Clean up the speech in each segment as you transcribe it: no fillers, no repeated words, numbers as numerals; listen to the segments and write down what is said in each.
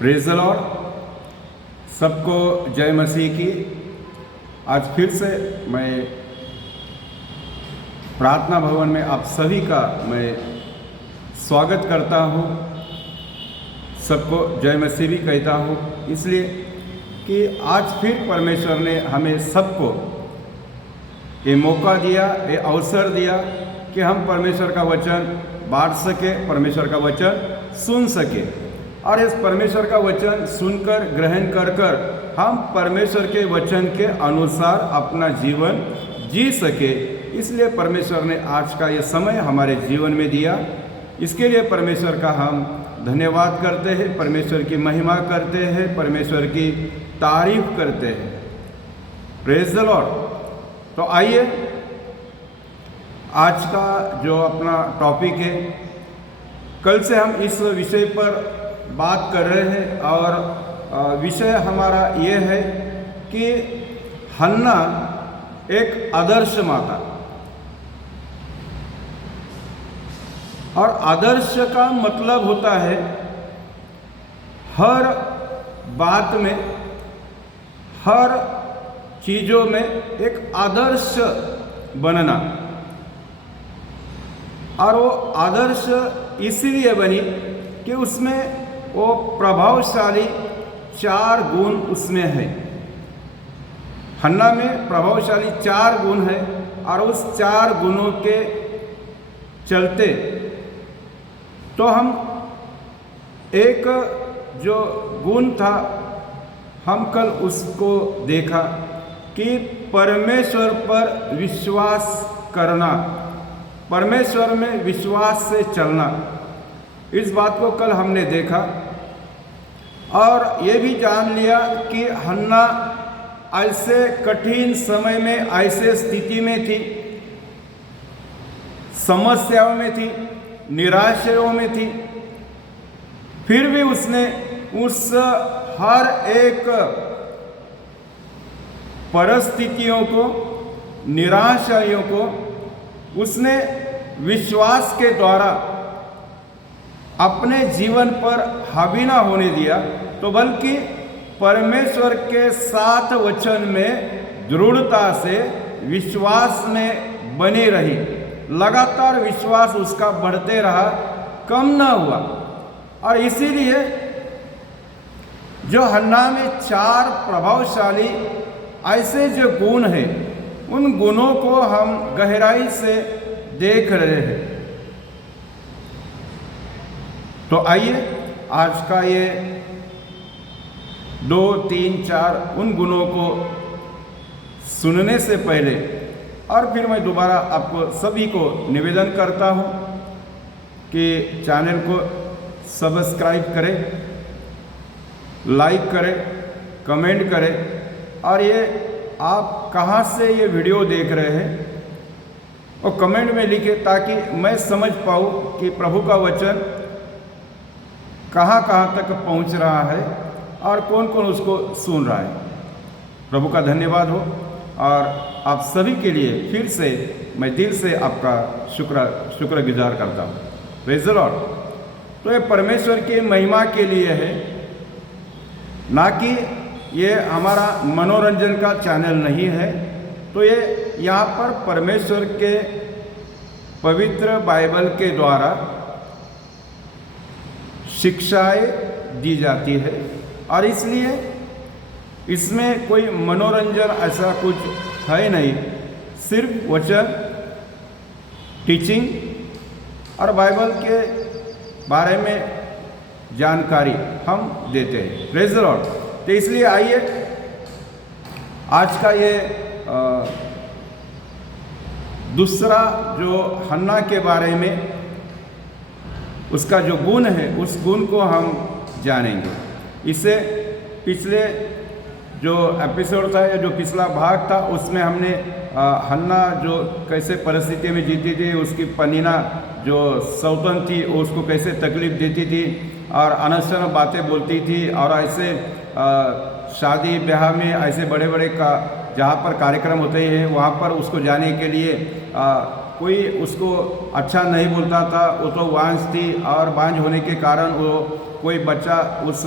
Praise the Lord. सबको जय मसीह की। आज फिर से मैं प्रार्थना भवन में आप सभी का मैं स्वागत करता हूँ। सबको जय मसीह भी कहता हूँ, इसलिए कि आज फिर परमेश्वर ने हमें सबको ये मौका दिया, ये अवसर दिया कि हम परमेश्वर का वचन बांट सके, परमेश्वर का वचन सुन सके और इस परमेश्वर का वचन सुनकर ग्रहण कर कर हम परमेश्वर के वचन के अनुसार अपना जीवन जी सके। इसलिए परमेश्वर ने आज का ये समय हमारे जीवन में दिया। इसके लिए परमेश्वर का हम धन्यवाद करते हैं, परमेश्वर की महिमा करते हैं, परमेश्वर की तारीफ करते हैं। Praise the Lord. तो आइए, आज का जो अपना टॉपिक है, कल से हम इस विषय पर बात कर रहे हैं और विषय हमारा ये है कि हन्ना एक आदर्श माता। और आदर्श का मतलब होता है हर बात में, हर चीज़ों में एक आदर्श बनना। और वो आदर्श इसीलिए बनी कि उसमें वो प्रभावशाली 4 गुण उसमें है। हन्ना में प्रभावशाली 4 गुण है और उस 4 गुणों के चलते तो हम एक जो गुण था, हम कल उसको देखा कि परमेश्वर पर विश्वास करना, परमेश्वर में विश्वास से चलना। इस बात को कल हमने देखा और ये भी जान लिया कि हन्ना ऐसे कठिन समय में, ऐसे स्थिति में थी, समस्याओं में थी, निराशाओं में थी, फिर भी उसने उस हर एक परिस्थितियों को, निराशाओं को उसने विश्वास के द्वारा अपने जीवन पर हावी ना होने दिया, तो बल्कि परमेश्वर के साथ वचन में दृढ़ता से विश्वास में बनी रही। लगातार विश्वास उसका बढ़ते रहा, कम ना हुआ। और इसीलिए जो हन्ना में 4 प्रभावशाली ऐसे जो गुण हैं, उन गुणों को हम गहराई से देख रहे हैं। तो आइए, आज का ये 2, 3, 4 उन गुणों को सुनने से पहले और फिर मैं दोबारा आपको सभी को निवेदन करता हूँ कि चैनल को सब्सक्राइब करें, लाइक करें, कमेंट करें और ये आप कहाँ से ये वीडियो देख रहे हैं और कमेंट में लिखें, ताकि मैं समझ पाऊँ कि प्रभु का वचन कहाँ कहाँ तक पहुँच रहा है और कौन कौन उसको सुन रहा है। प्रभु का धन्यवाद हो और आप सभी के लिए फिर से मैं दिल से आपका शुक्रगुजार करता हूँ। Praise the Lord. तो ये परमेश्वर की महिमा के लिए है, ना कि ये हमारा मनोरंजन का चैनल नहीं है। तो ये यहाँ पर परमेश्वर के पवित्र बाइबल के द्वारा शिक्षाएं दी जाती है और इसलिए इसमें कोई मनोरंजन ऐसा कुछ है नहीं, सिर्फ वचन, टीचिंग और बाइबल के बारे में जानकारी हम देते हैं। Praise the Lord. तो इसलिए आइए, आज का ये दूसरा जो हन्ना के बारे में उसका जो गुण है, उस गुण को हम जानेंगे। इससे पिछले जो एपिसोड था या जो पिछला भाग था, उसमें हमने हन्ना जो कैसे परिस्थिति में जीती थी, उसकी पनीना जो सौतन थी उसको कैसे तकलीफ देती थी और अनशन बातें बोलती थी और ऐसे शादी ब्याह में ऐसे बड़े बड़े का जहाँ पर कार्यक्रम होते हैं वहाँ पर उसको जाने के लिए कोई उसको अच्छा नहीं बोलता था। वो तो वांझ थी और वांझ होने के कारण वो कोई बच्चा उस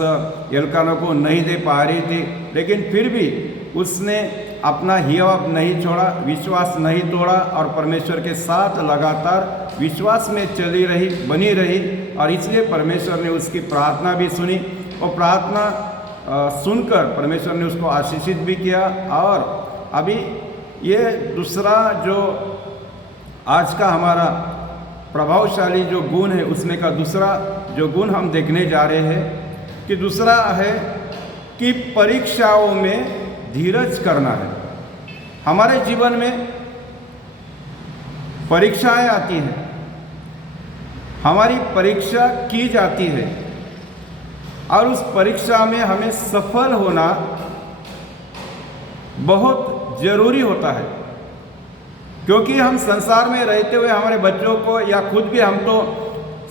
एल्काना को नहीं दे पा रही थी, लेकिन फिर भी उसने अपना हिया नहीं छोड़ा, विश्वास नहीं तोड़ा और परमेश्वर के साथ लगातार विश्वास में चली रही, बनी रही। और इसलिए परमेश्वर ने उसकी प्रार्थना भी सुनी और प्रार्थना सुनकर परमेश्वर ने उसको आशीषित भी किया। और अभी ये दूसरा जो आज का हमारा प्रभावशाली जो गुण है, उसमें का दूसरा जो गुण हम देखने जा रहे हैं कि दूसरा है कि परीक्षाओं में धीरज करना है। हमारे जीवन में परीक्षाएं आती हैं, हमारी परीक्षा की जाती है और उस परीक्षा में हमें सफल होना बहुत जरूरी होता है, क्योंकि हम संसार में रहते हुए हमारे बच्चों को या खुद भी हम तो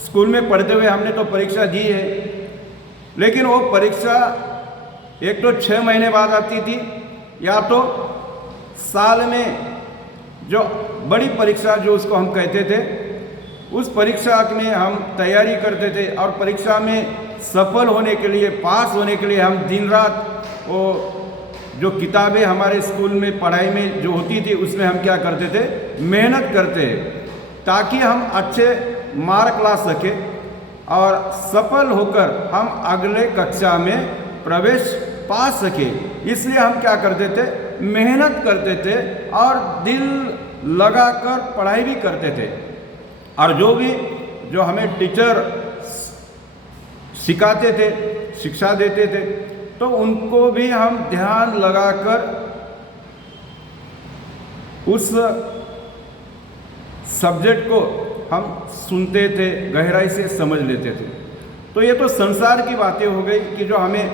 स्कूल में पढ़ते हुए हमने तो परीक्षा दी है, लेकिन वो परीक्षा एक तो 6 महीने बाद आती थी या तो साल में जो बड़ी परीक्षा जो उसको हम कहते थे, उस परीक्षा में हम तैयारी करते थे और परीक्षा में सफल होने के लिए, पास होने के लिए हम दिन रात वो जो किताबें हमारे स्कूल में पढ़ाई में जो होती थी उसमें हम क्या करते थे, मेहनत करते ताकि हम अच्छे मार्क ला सके और सफल होकर हम अगले कक्षा में प्रवेश पा सके। इसलिए हम क्या करते थे, मेहनत करते थे और दिल लगाकर पढ़ाई भी करते थे। और जो हमें टीचर सिखाते थे, शिक्षा देते थे, तो उनको भी हम ध्यान लगाकर उस सब्जेक्ट को हम सुनते थे, गहराई से समझ लेते थे। तो ये तो संसार की बातें हो गई कि जो हमें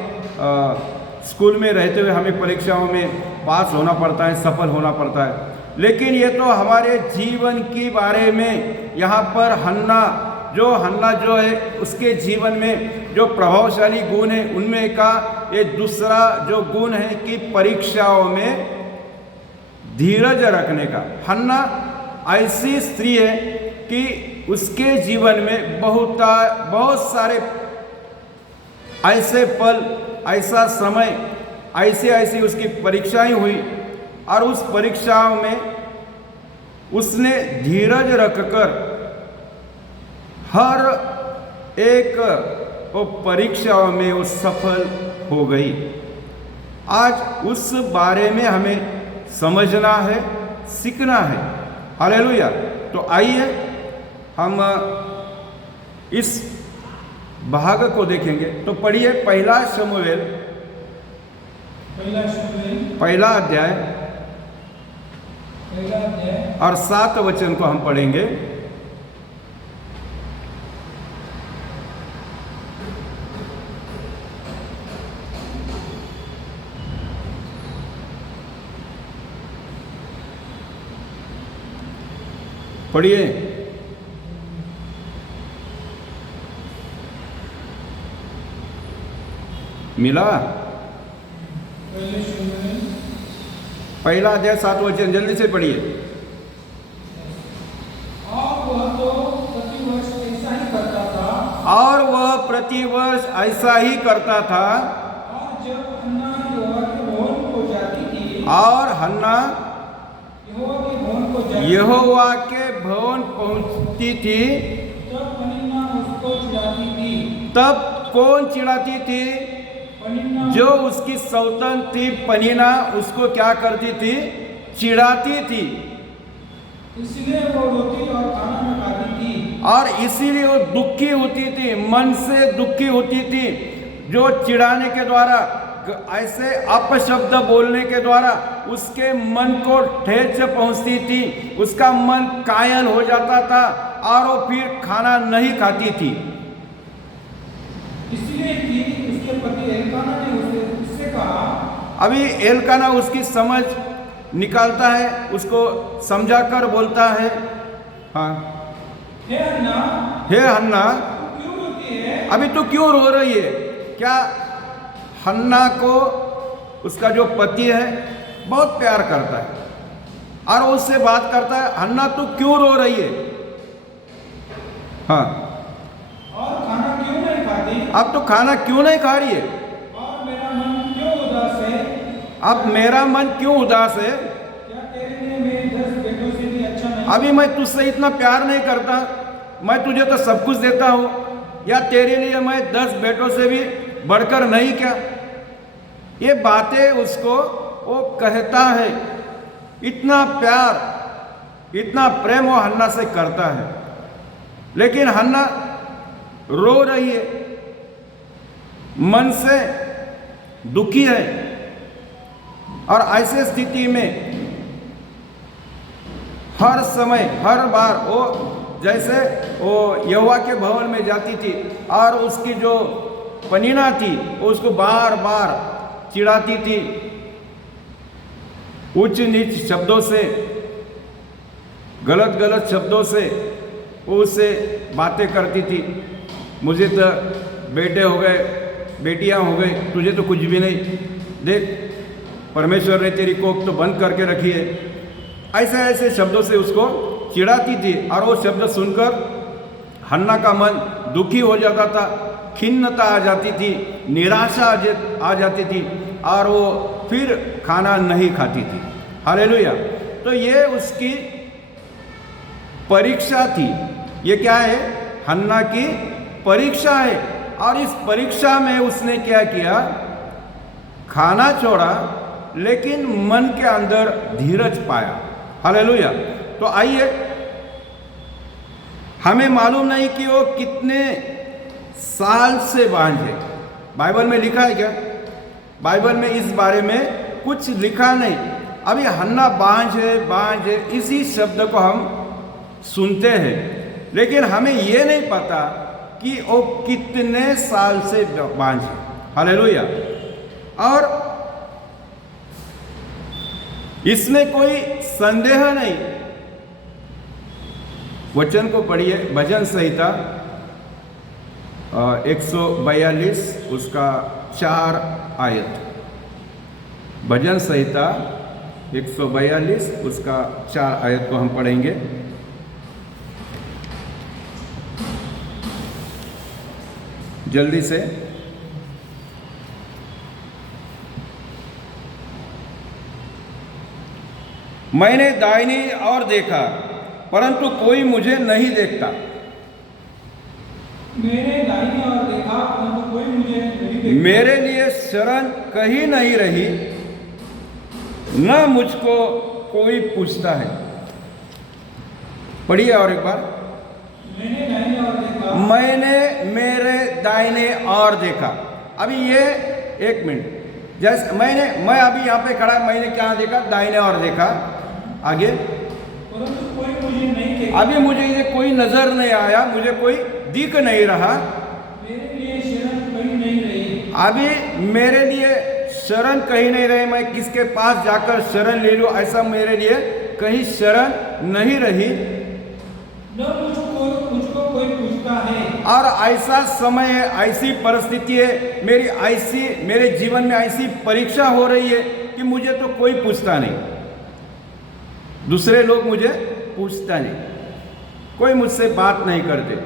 स्कूल में रहते हुए हमें परीक्षाओं में पास होना पड़ता है, सफल होना पड़ता है। लेकिन ये तो हमारे जीवन के बारे में यहाँ पर हन्ना जो है उसके जीवन में जो प्रभावशाली गुण है उनमें का ये दूसरा जो गुण है कि परीक्षाओं में धीरज रखने का। हन्ना ऐसी स्त्री है कि उसके जीवन में बहुत सारे ऐसे पल, ऐसा समय, ऐसी उसकी परीक्षाएं हुई और उस परीक्षाओं में उसने धीरज रखकर हर एक वो परीक्षाओं में वो सफल हो गई। आज उस बारे में हमें समझना है, सीखना है। हालेलुया। तो आइए हम इस भाग को देखेंगे। तो पढ़िए पहला शमूएल पहला अध्याय और 7 वचन को हम पढ़ेंगे। पढ़िए। मिला? पहला अध्याय 7 वचन, जल्दी से पढ़िए। और वह प्रतिवर्ष ऐसा ही करता था। और हन्ना यहोवा के भवन पहुंचती थी। तब कौन चिढ़ाती थी? जो उसकी सौतन थी पनीना उसको क्या करती थी? चिढ़ाती थी। इसलिए वो रोती और खाना न खाती थी। और इसीलिए वो दुखी होती थी, मन से दुखी होती थी। जो चिढ़ाने के द्वारा, ऐसे अपशब्द बोलने के द्वारा उसके मन को ठेस पहुंचती थी, उसका मन कायल हो जाता था और वो फिर खाना नहीं खाती थी। इसलिए कि उसके पति एल्काना ने उससे कहा। अभी एल्काना उसकी समझ निकालता है, उसको समझाकर बोलता है, हाँ, हे हन्ना क्यों रोती है? अभी तो क्यों रो रही है? क्या हन्ना को उसका जो पति है बहुत प्यार करता है और उससे बात करता है, हन्ना तू क्यों रो रही है? हाँ, और खाना क्यों नहीं खाती? अब तो खाना क्यों नहीं खा रही है? और मेरा मन क्यों उदास है? अब मेरा मन क्यों उदास है? क्या तेरे लिए मेरे 10 बेटों से भी अच्छा नहीं? अभी मैं तुझसे इतना प्यार नहीं करता, मैं तुझे तो सब कुछ देता हूँ, या तेरे लिए मैं 10 बेटों से भी बढ़कर नहीं क्या? ये बातें उसको वो कहता है, इतना प्यार इतना प्रेम वो हन्ना से करता है, लेकिन हन्ना रो रही है, मन से दुखी है। और ऐसे स्थिति में हर समय हर बार वो जैसे वो यहोवा के भवन में जाती थी और उसकी जो पनीना थी वो उसको बार बार चिढ़ाती थी, उच्च नीच शब्दों से, गलत गलत शब्दों से वो उससे बातें करती थी। मुझे तो बेटे हो गए, बेटियां हो गई, तुझे तो कुछ भी नहीं, देख परमेश्वर ने तेरी कोख तो बंद करके रखी है। ऐसे ऐसे शब्दों से उसको चिढ़ाती थी और वो शब्द सुनकर हन्ना का मन दुखी हो जाता था, खिन्नता आ जाती थी, निराशा आ जाती थी और वो फिर खाना नहीं खाती थी। हालेलुया। तो ये उसकी परीक्षा थी। ये क्या है? हन्ना की परीक्षा है। और इस परीक्षा में उसने क्या किया? खाना छोड़ा, लेकिन मन के अंदर धीरज पाया। हालेलुया। तो आइए, हमें मालूम नहीं कि वो कितने साल से बांझ है। बाइबल में लिखा है क्या? बाइबल में इस बारे में कुछ लिखा नहीं। अभी हन्ना बांझ है, इसी शब्द को हम सुनते हैं, लेकिन हमें ये नहीं पता कि वो कितने साल से बांझ है। हालेलुया। और इसमें कोई संदेह नहीं। वचन को पढ़िए, भजन संहिता 142 उसका 4 आयत। भजन संहिता 142 उसका 4 आयत को हम पढ़ेंगे। जल्दी से। मैंने दाहिनी ओर देखा, परंतु कोई मुझे नहीं देखता। मैंने दाहिनी ओर देखा, परंतु कोई मुझे नहीं देखता। मेरे लिए शरण कहीं नहीं रही, न मुझको कोई पूछता है। पढ़िए और एक बार। मैंने दाहिनी ओर देखा, मैंने मेरे दाहिने ओर देखा। अभी ये एक मिनट, जैसे मैं अभी यहाँ पे खड़ा, मैंने क्या देखा? दाहिने ओर देखा। आगे। परंतु कोई मुझे नहीं देखा। अभी मुझे ये कोई नजर नहीं आया, मुझे कोई दिख नहीं रहा। मेरे लिए शरण कहीं नहीं रही। अभी मेरे लिए शरण कहीं नहीं रही, मैं किसके पास जाकर शरण ले लूं, ऐसा मेरे लिए कहीं शरण नहीं रही। न मुझको कोई पूछता है। और ऐसा समय है, ऐसी परिस्थिति है, मेरे जीवन में ऐसी परीक्षा हो रही है कि मुझे तो कोई पूछता नहीं, दूसरे लोग मुझे पूछता नहीं, कोई मुझसे बात नहीं करते।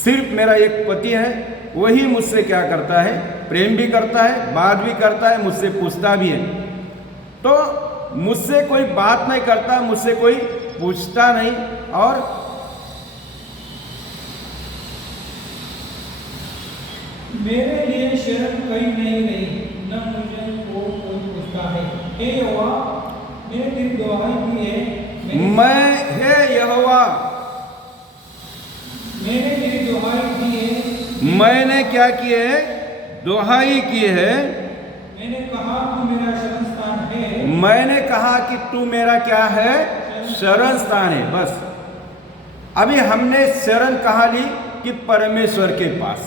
सिर्फ मेरा एक पति है, वही मुझसे क्या करता है? प्रेम भी करता है, बात भी करता है, मुझसे पूछता भी है। तो मुझसे कोई बात नहीं करता, मुझसे कोई पूछता नहीं। और मेरे लिए शरण कहीं नहीं रही, न मुझे कोई पूछता है। हे यहोवा, मैंने तेरी दुहाई की है। हे यहोवा, मैंने तेरी दुहाई की है। मैंने क्या की है? दुहाई की है। मैंने कहा तू मेरा शरण स्थान है। मैंने कहा कि तू मेरा क्या है? शरण स्थान है। बस अभी हमने शरण कहाँ ली? कि परमेश्वर के पास,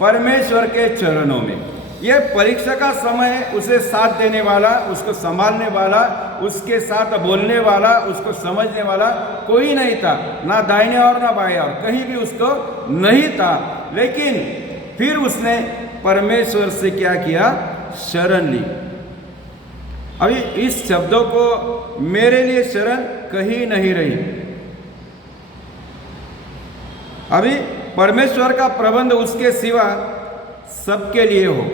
परमेश्वर के चरणों में। यह परीक्षा का समय है, उसे साथ देने वाला, उसको संभालने वाला, उसके साथ बोलने वाला, उसको समझने वाला कोई नहीं था, ना दाहिने और ना बाएं और, कहीं भी उसको नहीं था। लेकिन फिर उसने परमेश्वर से क्या किया? शरण ली। अभी इस शब्दों को, मेरे लिए शरण कहीं नहीं रही। अभी परमेश्वर का प्रबंध उसके सिवा सबके लिए हो।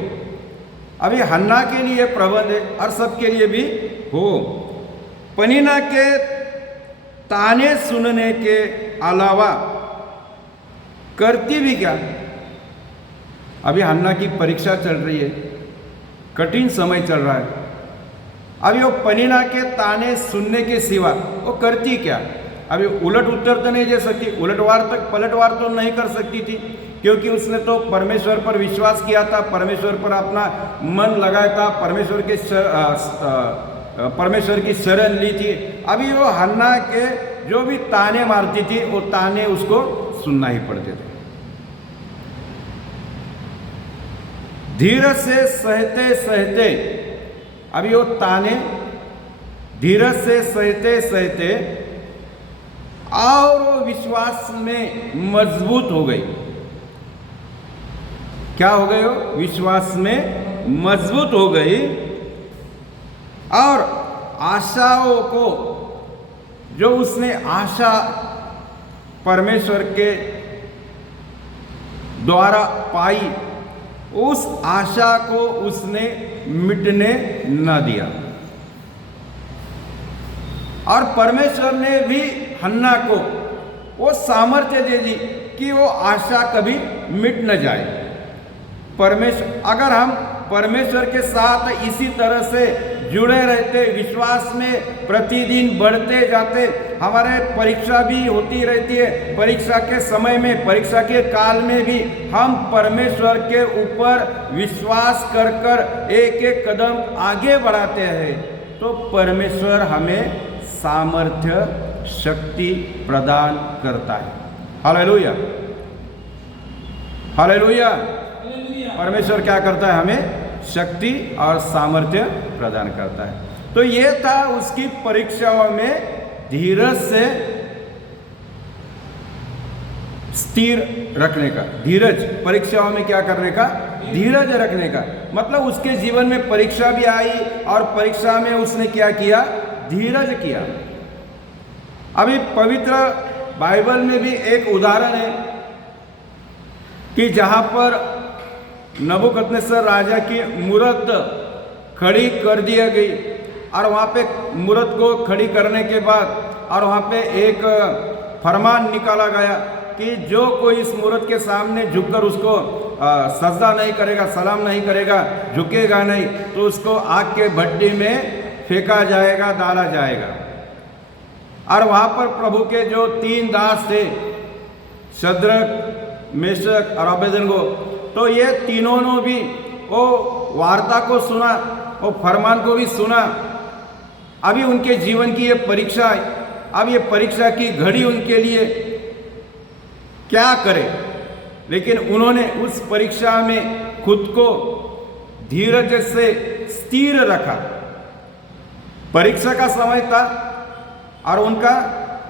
अभी हन्ना के लिए प्रबंध है और सबके लिए भी हो। पनीना के ताने सुनने के अलावा करती भी क्या? अभी हन्ना की परीक्षा चल रही है, कठिन समय चल रहा है। अभी वो पनीना के ताने सुनने के सिवा वो करती क्या? अभी उलट उत्तर तो नहीं दे सकती, पलटवार तो नहीं कर सकती थी, क्योंकि उसने तो परमेश्वर पर विश्वास किया था, परमेश्वर पर अपना मन लगाया था, परमेश्वर की शरण ली थी। अभी वो हन्ना के जो भी ताने मारती थी वो ताने उसको सुनना ही पड़ते थे। धीरज से सहते सहते, अभी वो ताने धीरज से सहते सहते और वो विश्वास में मजबूत हो गई। क्या हो गई? वो विश्वास में मजबूत हो गई और आशाओं को, जो उसने आशा परमेश्वर के द्वारा पाई, उस आशा को उसने मिटने न दिया। और परमेश्वर ने भी हन्ना को वो सामर्थ्य दे दी कि वो आशा कभी मिट न जाए। अगर हम परमेश्वर के साथ इसी तरह से जुड़े रहते, विश्वास में प्रतिदिन बढ़ते जाते, हमारे परीक्षा भी होती रहती है, परीक्षा के समय में, परीक्षा के काल में भी हम परमेश्वर के ऊपर विश्वास कर कर एक एक कदम आगे बढ़ाते हैं, तो परमेश्वर हमें सामर्थ्य, शक्ति प्रदान करता है। Hallelujah, hallelujah. परमेश्वर क्या करता है? हमें शक्ति और सामर्थ्य प्रदान करता है। तो ये था उसकी परीक्षाओं में धीरज से स्थिर रखने का। धीरज, परीक्षाओं में क्या करने का? धीरज रखने का। मतलब उसके जीवन में परीक्षा भी आई और परीक्षा में उसने क्या किया? धीरज किया। अभी पवित्र बाइबल में भी एक उदाहरण है कि जहां पर नबूकदनेस्सर राजा की मूरत खड़ी कर दिया गई और वहाँ पे मूरत को खड़ी करने के बाद और वहाँ पे एक फरमान निकाला गया कि जो कोई इस मूरत के सामने झुककर उसको सजदा नहीं करेगा, सलाम नहीं करेगा, झुकेगा नहीं, तो उसको आग के भट्टी में फेंका जाएगा, डाला जाएगा। और वहाँ पर प्रभु के जो 3 दास थे, शद्रक, मेशक और अबेदनगो, तो ये तीनों ने भी वो वार्ता को सुना, वो फरमान को भी सुना। अभी उनके जीवन की ये परीक्षा, अब ये परीक्षा की घड़ी उनके लिए क्या करे, लेकिन उन्होंने उस परीक्षा में खुद को धीरज से स्थिर रखा। परीक्षा का समय था और उनका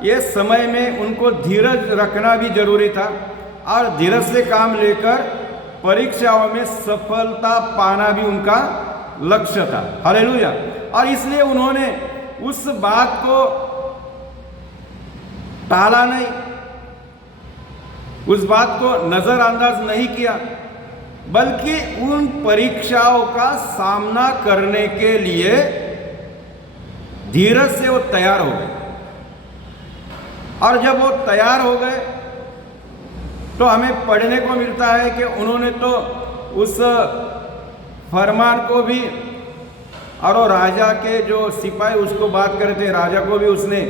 ये समय में उनको धीरज रखना भी जरूरी था और धीरज से काम लेकर परीक्षाओं में सफलता पाना भी उनका लक्ष्य था। हालेलुया। और इसलिए उन्होंने उस बात को टाला नहीं, उस बात को नजरअंदाज नहीं किया, बल्कि उन परीक्षाओं का सामना करने के लिए धीरज से वो तैयार हो गए। और जब वो तैयार हो गए तो हमें पढ़ने को मिलता है कि उन्होंने तो उस फरमान को भी, और वो राजा के जो सिपाही उसको बात करे थे, राजा को भी उसने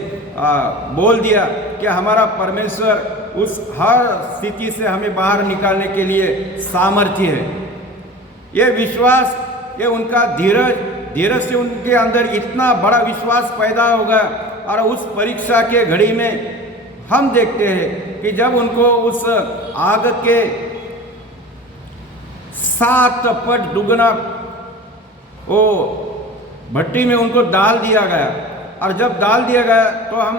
बोल दिया कि हमारा परमेश्वर उस हर स्थिति से हमें बाहर निकालने के लिए सामर्थ्य है। ये विश्वास, ये उनका धीरज से उनके अंदर इतना बड़ा विश्वास पैदा होगा। और उस परीक्षा के घड़ी में हम देखते हैं कि जब उनको उस आग के 7 पट दुगना वो भट्टी में उनको डाल दिया गया, और जब डाल दिया गया तो हम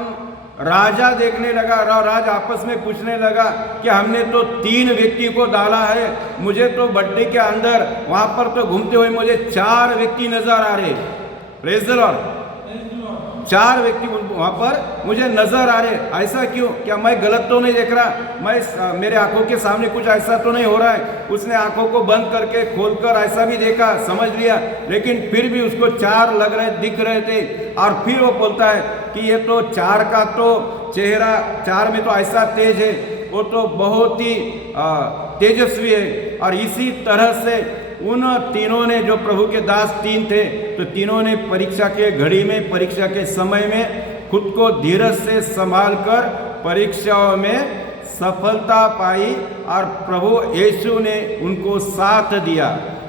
राजा देखने लगा, राजा आपस में पूछने लगा कि हमने तो 3 व्यक्ति को डाला है, मुझे तो भट्टी के अंदर वहां पर तो घूमते हुए मुझे 4 व्यक्ति नजर आ रहे। Praise the Lord. 4 व्यक्ति वहाँ पर मुझे नजर आ रहे। ऐसा क्यों? क्या मैं गलत तो नहीं देख रहा? मैं मेरे आंखों के सामने कुछ ऐसा तो नहीं हो रहा है? उसने आंखों को बंद करके खोलकर ऐसा भी देखा, समझ लिया, लेकिन फिर भी उसको 4 लग रहे, दिख रहे थे। और फिर वो बोलता है कि ये तो 4 का तो चेहरा 4 में तो ऐसा तेज है, वो तो बहुत ही तेजस्वी है। और इसी तरह से उन तीनों ने, जो प्रभु के दास 3 थे, तो तीनों ने परीक्षा के घड़ी में, परीक्षा के समय में खुद को धीरज से संभाल कर परीक्षाओं में सफलता पाई और प्रभु यीशु ने उनको साथ दिया।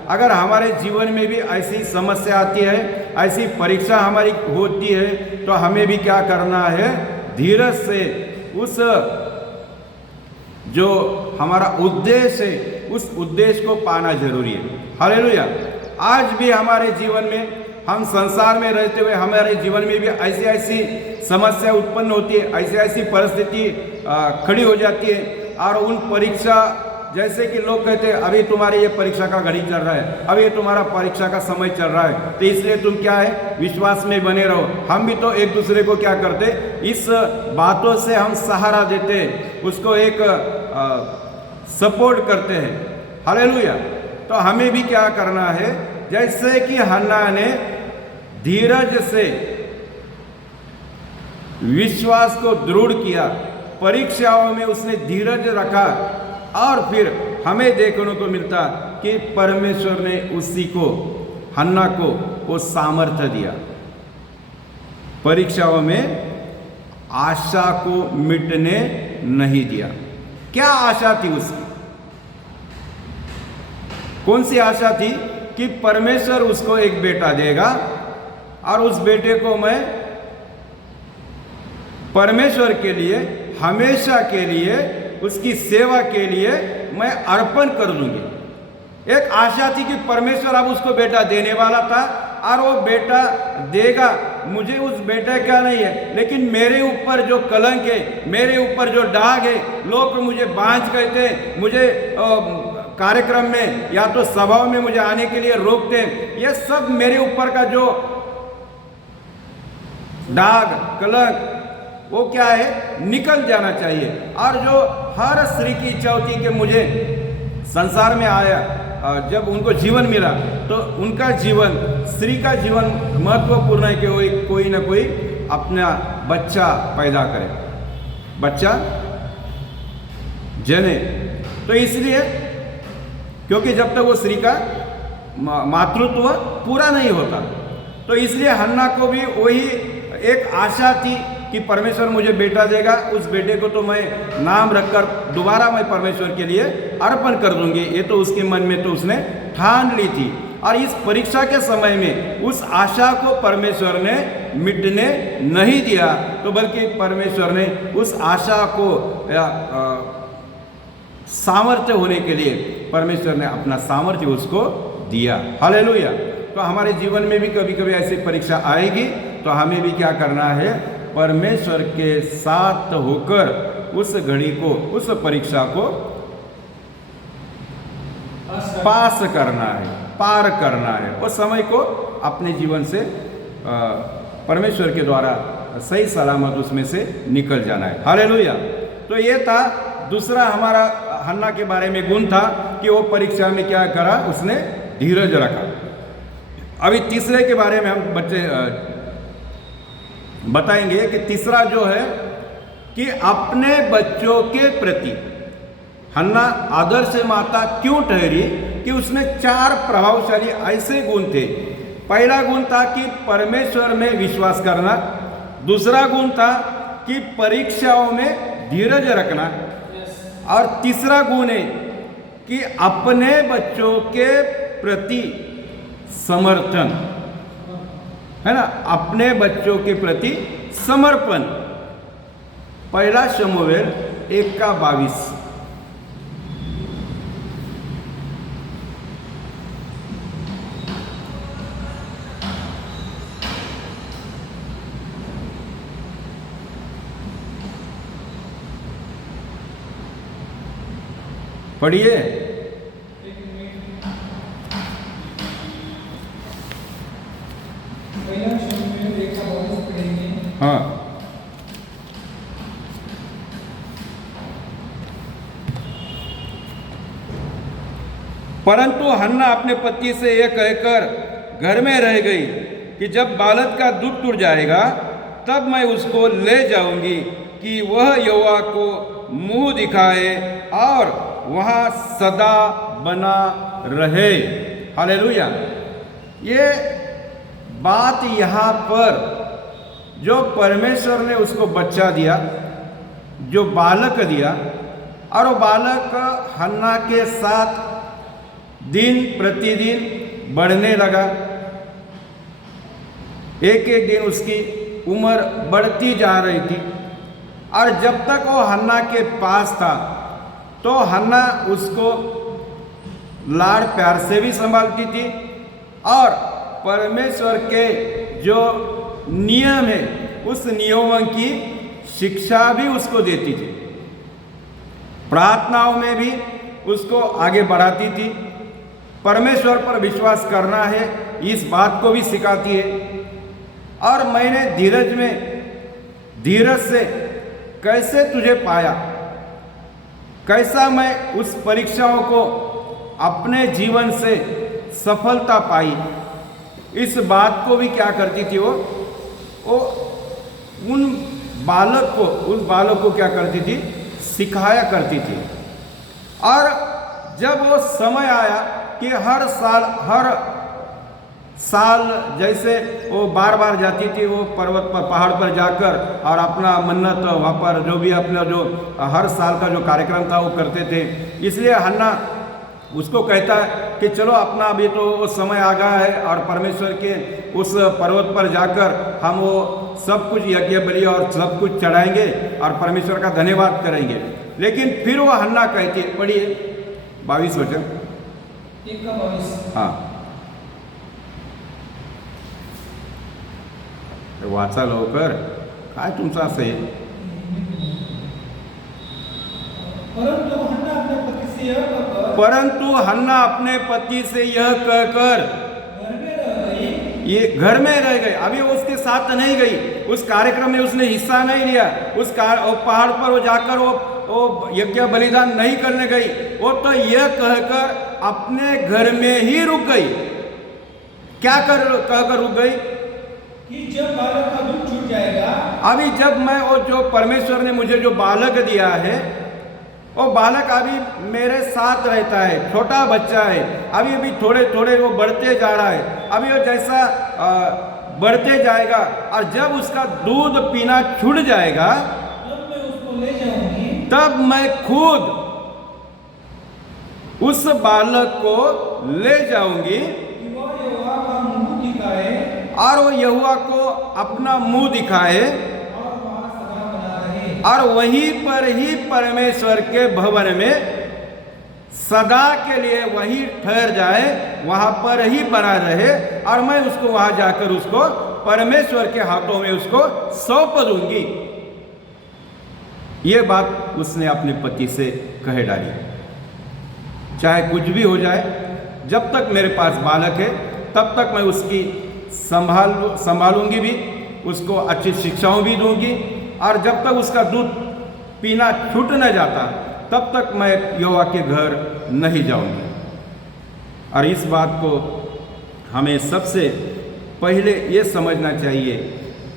अगर हमारे जीवन में भी ऐसी समस्या आती है, ऐसी परीक्षा हमारी होती है, तो हमें भी क्या करना है? धीरज से उस जो हमारा उद्देश्य है, उस उद्देश्य को पाना जरूरी है। हालेलुया। आज भी हमारे जीवन में, हम संसार में रहते हुए हमारे जीवन में भी ऐसी ऐसी समस्या उत्पन्न होती है, ऐसी ऐसी परिस्थिति खड़ी हो जाती है। और उन परीक्षा, जैसे कि लोग कहते हैं अभी तुम्हारे ये परीक्षा का घड़ी चल रहा है, अभी तुम्हारा परीक्षा का समय चल रहा है, तो इसलिए तुम क्या है, विश्वास में बने रहो। हम भी तो एक दूसरे को क्या करते, इस बातों से हम सहारा देते, उसको एक सपोर्ट करते हैं। हालेलुया। तो हमें भी क्या करना है? जैसे कि हन्ना ने धीरज से विश्वास को दृढ़ किया, परीक्षाओं में उसने धीरज रखा, और फिर हमें देखने को मिलता कि परमेश्वर ने उसी को, हन्ना को, वो सामर्थ्य दिया। परीक्षाओं में आशा को मिटने नहीं दिया। क्या आशा थी उसकी? कौन सी आशा थी? कि परमेश्वर उसको एक बेटा देगा और उस बेटे को मैं परमेश्वर के लिए, हमेशा के लिए, उसकी सेवा के लिए मैं अर्पण कर दूंगी। एक आशा थी कि परमेश्वर अब उसको बेटा देने वाला था और वो बेटा देगा। मुझे उस बेटे का नहीं है, लेकिन मेरे ऊपर जो कलंक है, मेरे ऊपर जो दाग है, लोग मुझे बांझ कहते हैं, मुझे कार्यक्रम में या तो सभाओं में मुझे आने के लिए रोकते हैं, ये सब मेरे ऊपर का जो दाग, कलंक, वो क्या है, निकल जाना चाहिए। और जो हर स्त्री की इच्छा होती है कि मुझे संसार में आया, जब उनको जीवन मिला तो उनका जीवन, स्त्री का जीवन महत्वपूर्ण है कि वो कोई ना कोई अपना बच्चा पैदा करे, बच्चा जने। तो इसलिए, क्योंकि जब तक वो स्त्री का मातृत्व पूरा नहीं होता, तो इसलिए हन्ना को भी वही एक आशा थी कि परमेश्वर मुझे बेटा देगा, उस बेटे को तो मैं नाम रखकर दोबारा मैं परमेश्वर के लिए अर्पण कर दूंगी। ये तो उसके मन में तो उसने ठान ली थी। और इस परीक्षा के समय में उस आशा को परमेश्वर ने मिटने नहीं दिया, तो बल्कि परमेश्वर ने उस आशा को सामर्थ्य होने के लिए परमेश्वर ने अपना सामर्थ्य उसको दिया। हालेलुया। तो हमारे जीवन में भी कभी कभी ऐसी परीक्षा आएगी, तो हमें भी क्या करना है? परमेश्वर के साथ होकर उस घड़ी को, उस परीक्षा को पास करना है, पार करना है। उस समय को अपने जीवन से परमेश्वर के द्वारा सही सलामत उसमें से निकल जाना है। हालेलुया। तो ये था दूसरा हमारा हन्ना के बारे में गुण था कि वो परीक्षा में क्या करा, उसने धीरज रखा। अभी तीसरे के बारे में हम बच्चे बताएंगे कि तीसरा जो है कि अपने बच्चों के प्रति हन्ना आदर्श माता क्यों ठहरी, कि उसमें 4 प्रभावशाली ऐसे गुण थे। पहला गुण था कि परमेश्वर में विश्वास करना, दूसरा गुण था कि परीक्षाओं में धीरज रखना, और तीसरा गुण है कि अपने बच्चों के प्रति समर्थन, है ना, अपने बच्चों के प्रति समर्पण। पहला शमूएल 1:22। पढ़िए। पहला शमूएल 1:22 पढ़ेंगे। हाँ, परंतु हन्ना अपने पति से यह कहकर घर में रह गई कि जब बालक का दूध टूट जाएगा तब मैं उसको ले जाऊंगी कि वह यहोवा को मुंह दिखाए और वहाँ सदा बना रहे। हालेलुया। ये बात यहाँ पर जो परमेश्वर ने उसको बच्चा दिया, जो बालक दिया, और वो बालक हन्ना के साथ दिन प्रतिदिन बढ़ने लगा। एक एक दिन उसकी उम्र बढ़ती जा रही थी और जब तक वो हन्ना के पास था तो हन्ना उसको लाड़ प्यार से भी संभालती थी और परमेश्वर के जो नियम है उस नियमों की शिक्षा भी उसको देती थी। प्रार्थनाओं में भी उसको आगे बढ़ाती थी। परमेश्वर पर विश्वास करना है इस बात को भी सिखाती है। और मैंने धीरज से कैसे तुझे पाया, कैसा मैं उस परीक्षाओं को अपने जीवन से सफलता पाई, इस बात को भी क्या करती थी वो उस बालक को क्या करती थी, सिखाया करती थी। और जब वो समय आया कि हर साल जैसे वो बार बार जाती थी वो पर्वत पर, पहाड़ पर जाकर और अपना मन्नत वहाँ पर जो भी अपना जो हर साल का जो कार्यक्रम था वो करते थे। इसलिए हन्ना उसको कहता है कि चलो अपना अभी तो वो समय आ गया है और परमेश्वर के उस पर्वत पर जाकर हम वो सब कुछ यज्ञ बलि और सब कुछ चढ़ाएंगे और परमेश्वर का धन्यवाद करेंगे। लेकिन फिर वो हन्ना कहती है, पढ़िए 22 वचन। हाँ, वाचा लवकर, काय तुमचं असं आहे? परंतु हन्ना अपने पति से यह कहकर ये घर में रह गई। अभी वो उसके साथ नहीं गई, उस कार्यक्रम में उसने हिस्सा नहीं लिया, पहाड़ पर वो जाकर वो यज्ञ बलिदान नहीं करने गई। वो तो यह कहकर अपने घर में ही रुक गई। क्या कहकर रुक गई कि जब बालक का दूध छूट जाएगा, अभी जब मैं वो जो परमेश्वर ने मुझे जो बालक दिया है वो बालक अभी मेरे साथ रहता है, छोटा बच्चा है, अभी अभी थोड़े थोड़े वो बढ़ते जा रहा है। अभी वो जैसा बढ़ते जाएगा और जब उसका दूध पीना छूट जाएगा तब मैं उसको ले जाऊंगी, तब मैं खुद उस बालक को ले जाऊंगी कि वह यहोवा का मुंह दिखाए और वो यहोवा को अपना मुंह दिखाए और वहाँ सदा बना रहे। और वहीं पर ही परमेश्वर के भवन में सदा के लिए वही ठहर जाए, वहां पर ही बना रहे और मैं उसको वहां जाकर उसको परमेश्वर के हाथों में उसको सौंप दूंगी। ये बात उसने अपने पति से कह डाली। चाहे कुछ भी हो जाए, जब तक मेरे पास बालक है तब तक मैं उसकी संभालूंगी भी, उसको अच्छी शिक्षाओं भी दूंगी और जब तक उसका दूध पीना छूट न जाता तब तक मैं यहोवा के घर नहीं जाऊंगी। और इस बात को हमें सबसे पहले ये समझना चाहिए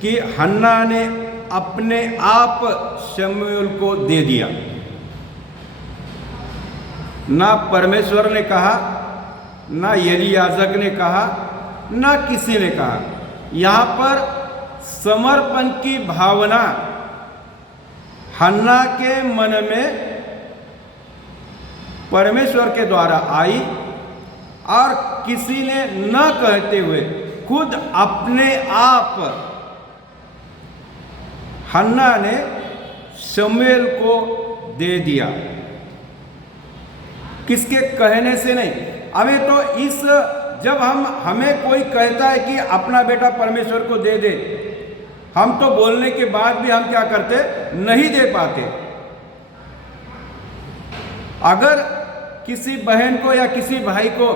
कि हन्ना ने अपने आप शमूएल को दे दिया। ना परमेश्वर ने कहा, ना एलियाजक ने कहा, ना किसी ने कहा। यहाँ पर समर्पण की भावना हन्ना के मन में परमेश्वर के द्वारा आई और किसी ने न कहते हुए खुद अपने आप हन्ना ने शमूएल को दे दिया, किसके कहने से नहीं। अभी तो इस जब हमें कोई कहता है कि अपना बेटा परमेश्वर को दे दे, हम तो बोलने के बाद भी हम क्या करते, नहीं दे पाते। अगर किसी बहन को या किसी भाई को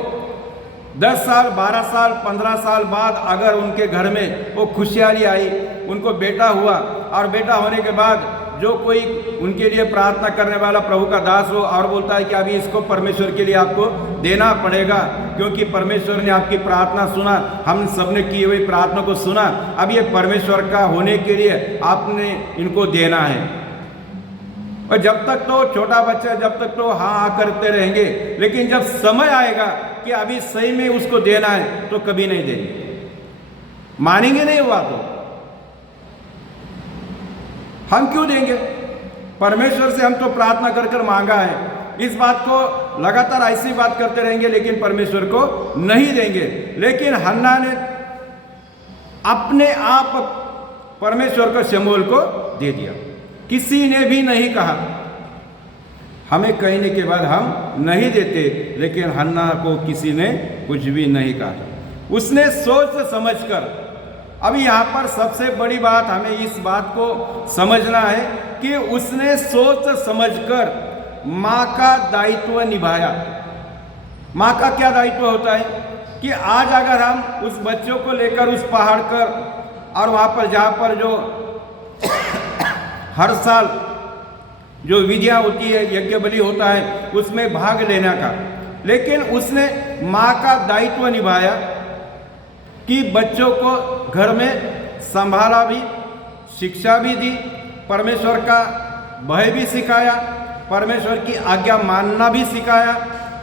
10 साल 12 साल 15 साल बाद अगर उनके घर में वो खुशहाली आई, उनको बेटा हुआ, और बेटा होने के बाद जो कोई उनके लिए प्रार्थना करने वाला प्रभु का दास हो और बोलता है कि अभी इसको परमेश्वर के लिए आपको देना पड़ेगा, क्योंकि परमेश्वर ने आपकी प्रार्थना सुना, हम सबने की हुई प्रार्थना को सुना, अब ये परमेश्वर का होने के लिए आपने इनको देना है। और जब तक तो छोटा बच्चा, जब तक तो हाँ हाँ करते रहेंगे, लेकिन जब समय आएगा कि अभी सही में उसको देना है तो कभी नहीं देंगे, मानेंगे नहीं हुआ तो हम क्यों देंगे? परमेश्वर से हम तो प्रार्थना कर कर मांगा है, इस बात को लगातार ऐसी बात करते रहेंगे लेकिन परमेश्वर को नहीं देंगे। लेकिन हन्ना ने अपने आप परमेश्वर को शमूएल को दे दिया, किसी ने भी नहीं कहा। हमें कहने के बाद हम नहीं देते, लेकिन हन्ना को किसी ने कुछ भी नहीं कहा। उसने सोच समझकर, अभी यहाँ पर सबसे बड़ी बात हमें इस बात को समझना है कि उसने सोच समझकर माँ का दायित्व निभाया। माँ का क्या दायित्व होता है कि आज अगर हम उस बच्चों को लेकर उस पहाड़ पर, और वहाँ पर जहाँ पर जो हर साल जो विधियाँ होती है, यज्ञ बलि होता है, उसमें भाग लेने का, लेकिन उसने माँ का दायित्व निभाया कि बच्चों को घर में संभाला भी, शिक्षा भी दी, परमेश्वर का भय भी सिखाया, परमेश्वर की आज्ञा मानना भी सिखाया,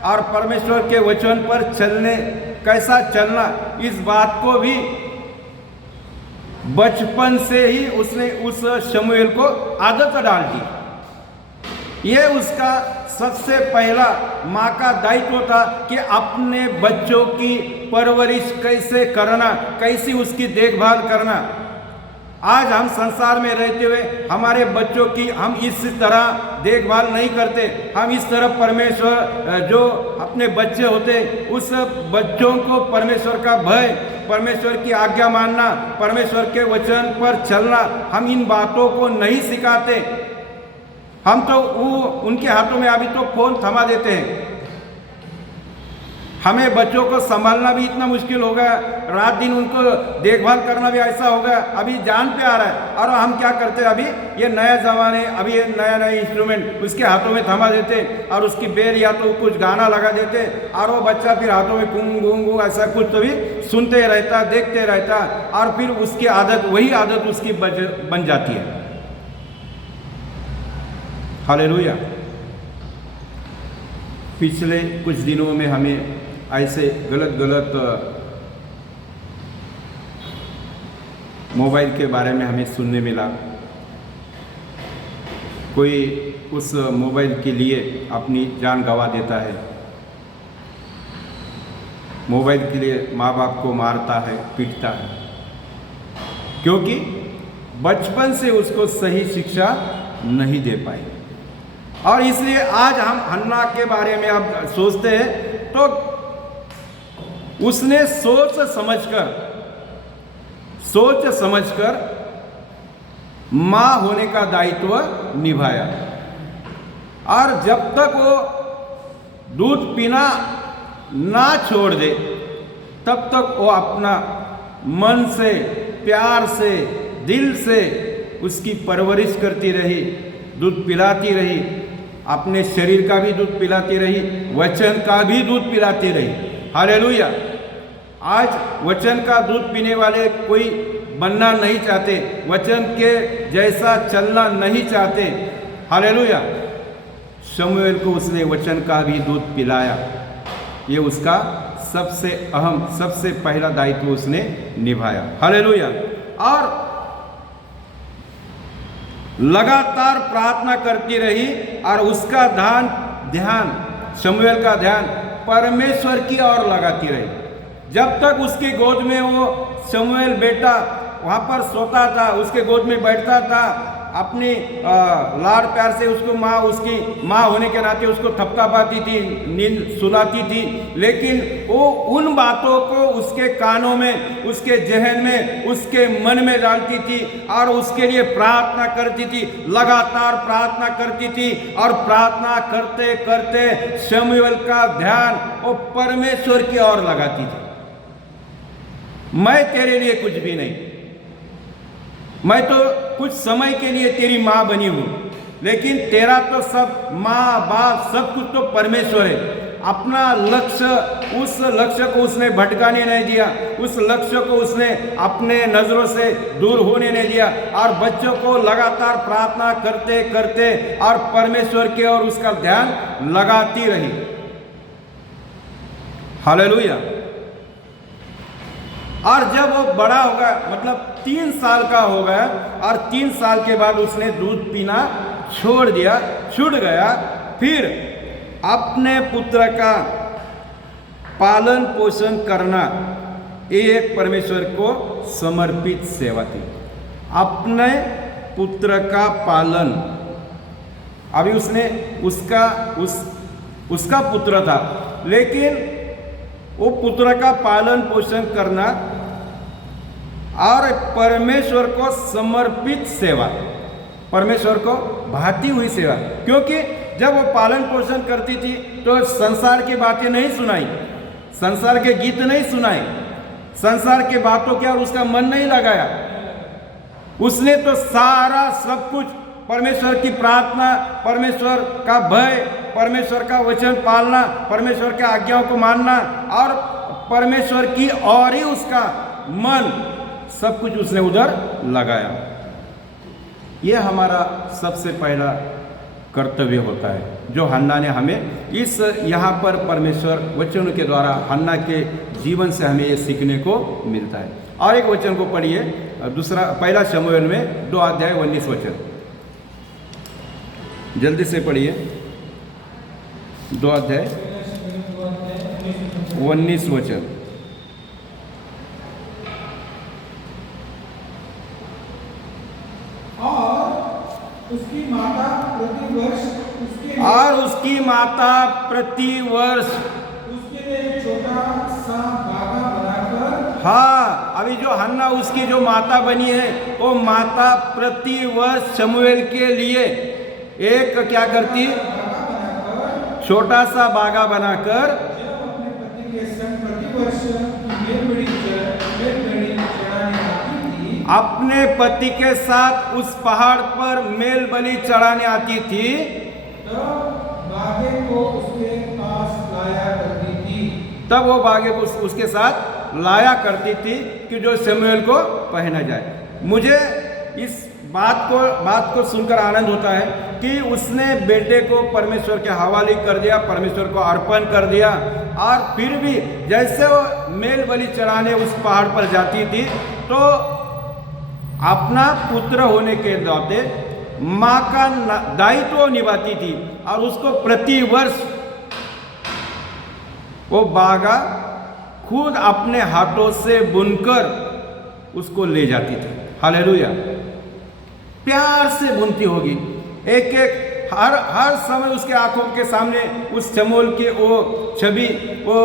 और परमेश्वर के वचन पर चलने, कैसा चलना, इस बात को भी बचपन से ही उसने उस शमूएल को आदत डाल दी। ये उसका सबसे पहला माँ का दायित्व था कि अपने बच्चों की परवरिश कैसे करना, कैसी उसकी देखभाल करना। आज हम संसार में रहते हुए हमारे बच्चों की हम इस तरह देखभाल नहीं करते। हम इस तरह परमेश्वर जो अपने बच्चे होते, उस बच्चों को परमेश्वर का भय, परमेश्वर की आज्ञा मानना, परमेश्वर के वचन पर चलना, हम इन बातों को नहीं सिखाते। हम तो वो उनके हाथों में अभी तो फोन थमा देते हैं। हमें बच्चों को संभालना भी इतना मुश्किल हो गया, रात दिन उनको देखभाल करना भी ऐसा हो गया, अभी जान पे आ रहा है। और हम क्या करते हैं, अभी ये नया ज़माने, अभी ये नया नया इंस्ट्रूमेंट उसके हाथों में थमा देते, और उसकी बेल या तो कुछ गाना लगा देते, और वो बच्चा फिर हाथों में गूंग गूंग गूंग ऐसा कुछ तो भी सुनते रहता, देखते रहता, और फिर उसकी आदत, वही आदत उसकी बन जाती है। हालेलुया। पिछले कुछ दिनों में हमें ऐसे गलत मोबाइल के बारे में हमें सुनने मिला। कोई उस मोबाइल के लिए अपनी जान गंवा देता है, मोबाइल के लिए माँ बाप को मारता है, पीटता है, क्योंकि बचपन से उसको सही शिक्षा नहीं दे पाए। और इसलिए आज हम हन्ना के बारे में अब सोचते हैं, तो उसने सोच समझकर माँ होने का दायित्व निभाया। और जब तक वो दूध पीना ना छोड़ दे, तब तक वो अपना मन से, प्यार से, दिल से उसकी परवरिश करती रही, दूध पिलाती रही, अपने शरीर का भी दूध पिलाती रही, वचन का भी दूध पिलाती रही। हालेलुया। आज वचन का दूध पीने वाले कोई बनना नहीं चाहते, वचन के जैसा चलना नहीं चाहते। हालेलुया। शमूएल को उसने वचन का भी दूध पिलाया। ये उसका सबसे अहम, सबसे पहला दायित्व उसने निभाया। हालेलुया। और लगातार प्रार्थना करती रही, और उसका ध्यान शमूएल का ध्यान परमेश्वर की ओर लगाती रही। जब तक उसकी गोद में वो शमूएल बेटा वहाँ पर सोता था, उसके गोद में बैठता था, अपनी लाड़ प्यार से उसको माँ, उसकी माँ होने के नाते उसको थपथपाती थी, नींद सुलाती थी, लेकिन वो उन बातों को उसके कानों में, उसके जहन में, उसके मन में डालती थी और उसके लिए प्रार्थना करती थी, लगातार प्रार्थना करती थी। और प्रार्थना करते करते शमूएल का ध्यान वो परमेश्वर की ओर लगाती थी। मैं तेरे लिए कुछ भी नहीं, मैं तो कुछ समय के लिए तेरी माँ बनी हूं, लेकिन तेरा तो सब माँ बाप सब कुछ तो परमेश्वर है। अपना लक्ष्य, उस लक्ष्य को उसने भटकाने नहीं दिया, उस लक्ष्य को उसने अपने नजरों से दूर होने नहीं दिया और बच्चों को लगातार प्रार्थना करते करते और परमेश्वर की ओर उसका ध्यान लगाती रही। हालेलुया। और जब वो बड़ा हो गया, मतलब 3 साल का हो गया, और 3 साल के बाद उसने दूध पीना छोड़ दिया, छूट गया, फिर अपने पुत्र का पालन पोषण करना ये एक परमेश्वर को समर्पित सेवा थी। अपने पुत्र का पालन, अभी उसने उसका पुत्र था, लेकिन वो पुत्र का पालन पोषण करना और परमेश्वर को समर्पित सेवा, परमेश्वर को भाती हुई सेवा। क्योंकि जब वो पालन पोषण करती थी तो संसार की बातें नहीं सुनाई, संसार के गीत नहीं सुनाए, संसार के बातों के और उसका मन नहीं लगाया। उसने तो सारा सब कुछ परमेश्वर की प्रार्थना, परमेश्वर का भय, परमेश्वर का वचन पालना, परमेश्वर के आज्ञाओं को मानना और परमेश्वर की और ही उसका मन, सब कुछ उसने उधर लगाया। यह हमारा सबसे पहला कर्तव्य होता है जो हन्ना ने हमें इस यहाँ पर परमेश्वर वचन के द्वारा हन्ना के जीवन से हमें ये सीखने को मिलता है। और एक वचन को पढ़िए, पहला शमूएल में 2 अध्याय 19 वचन, जल्दी से पढ़िए। 2 अध्याय 19 वचन। उसकी माता प्रतिवर्ष उसके लिए छोटा सा बागा बनाकर, हाँ, अभी जो हन्ना उसकी जो माता बनी है, वो माता प्रतिवर्ष शमूएल के लिए एक क्या करती, छोटा सा बागा बनाकर जब अपने पति के संग प्रतिवर्ष मेलबलि चढ़ाने आती थी, अपने पति के साथ उस पहाड़ पर मेल बलि चढ़ाने आती थी, बागे को उसके पास लाया करती थी। तब वो बागे को उसके साथ लाया करती थी कि जो शमूएल को पहना जाए। मुझे इस बात को सुनकर आनंद होता है कि उसने बेटे को परमेश्वर के हवाले कर दिया, परमेश्वर को अर्पण कर दिया, और फिर भी जैसे वो मेल बलि चढ़ाने उस पहाड़ पर जाती थी तो अपना पुत्र होने के नाते माँ का दायित्व निभाती थी और उसको प्रति वर्ष वो बागा खुद अपने हाथों से बुनकर उसको ले जाती थी। हालेलुया। प्यार से बुनती होगी, एक एक हर समय उसके आंखों के सामने उस शमूएल की वो छवि, वो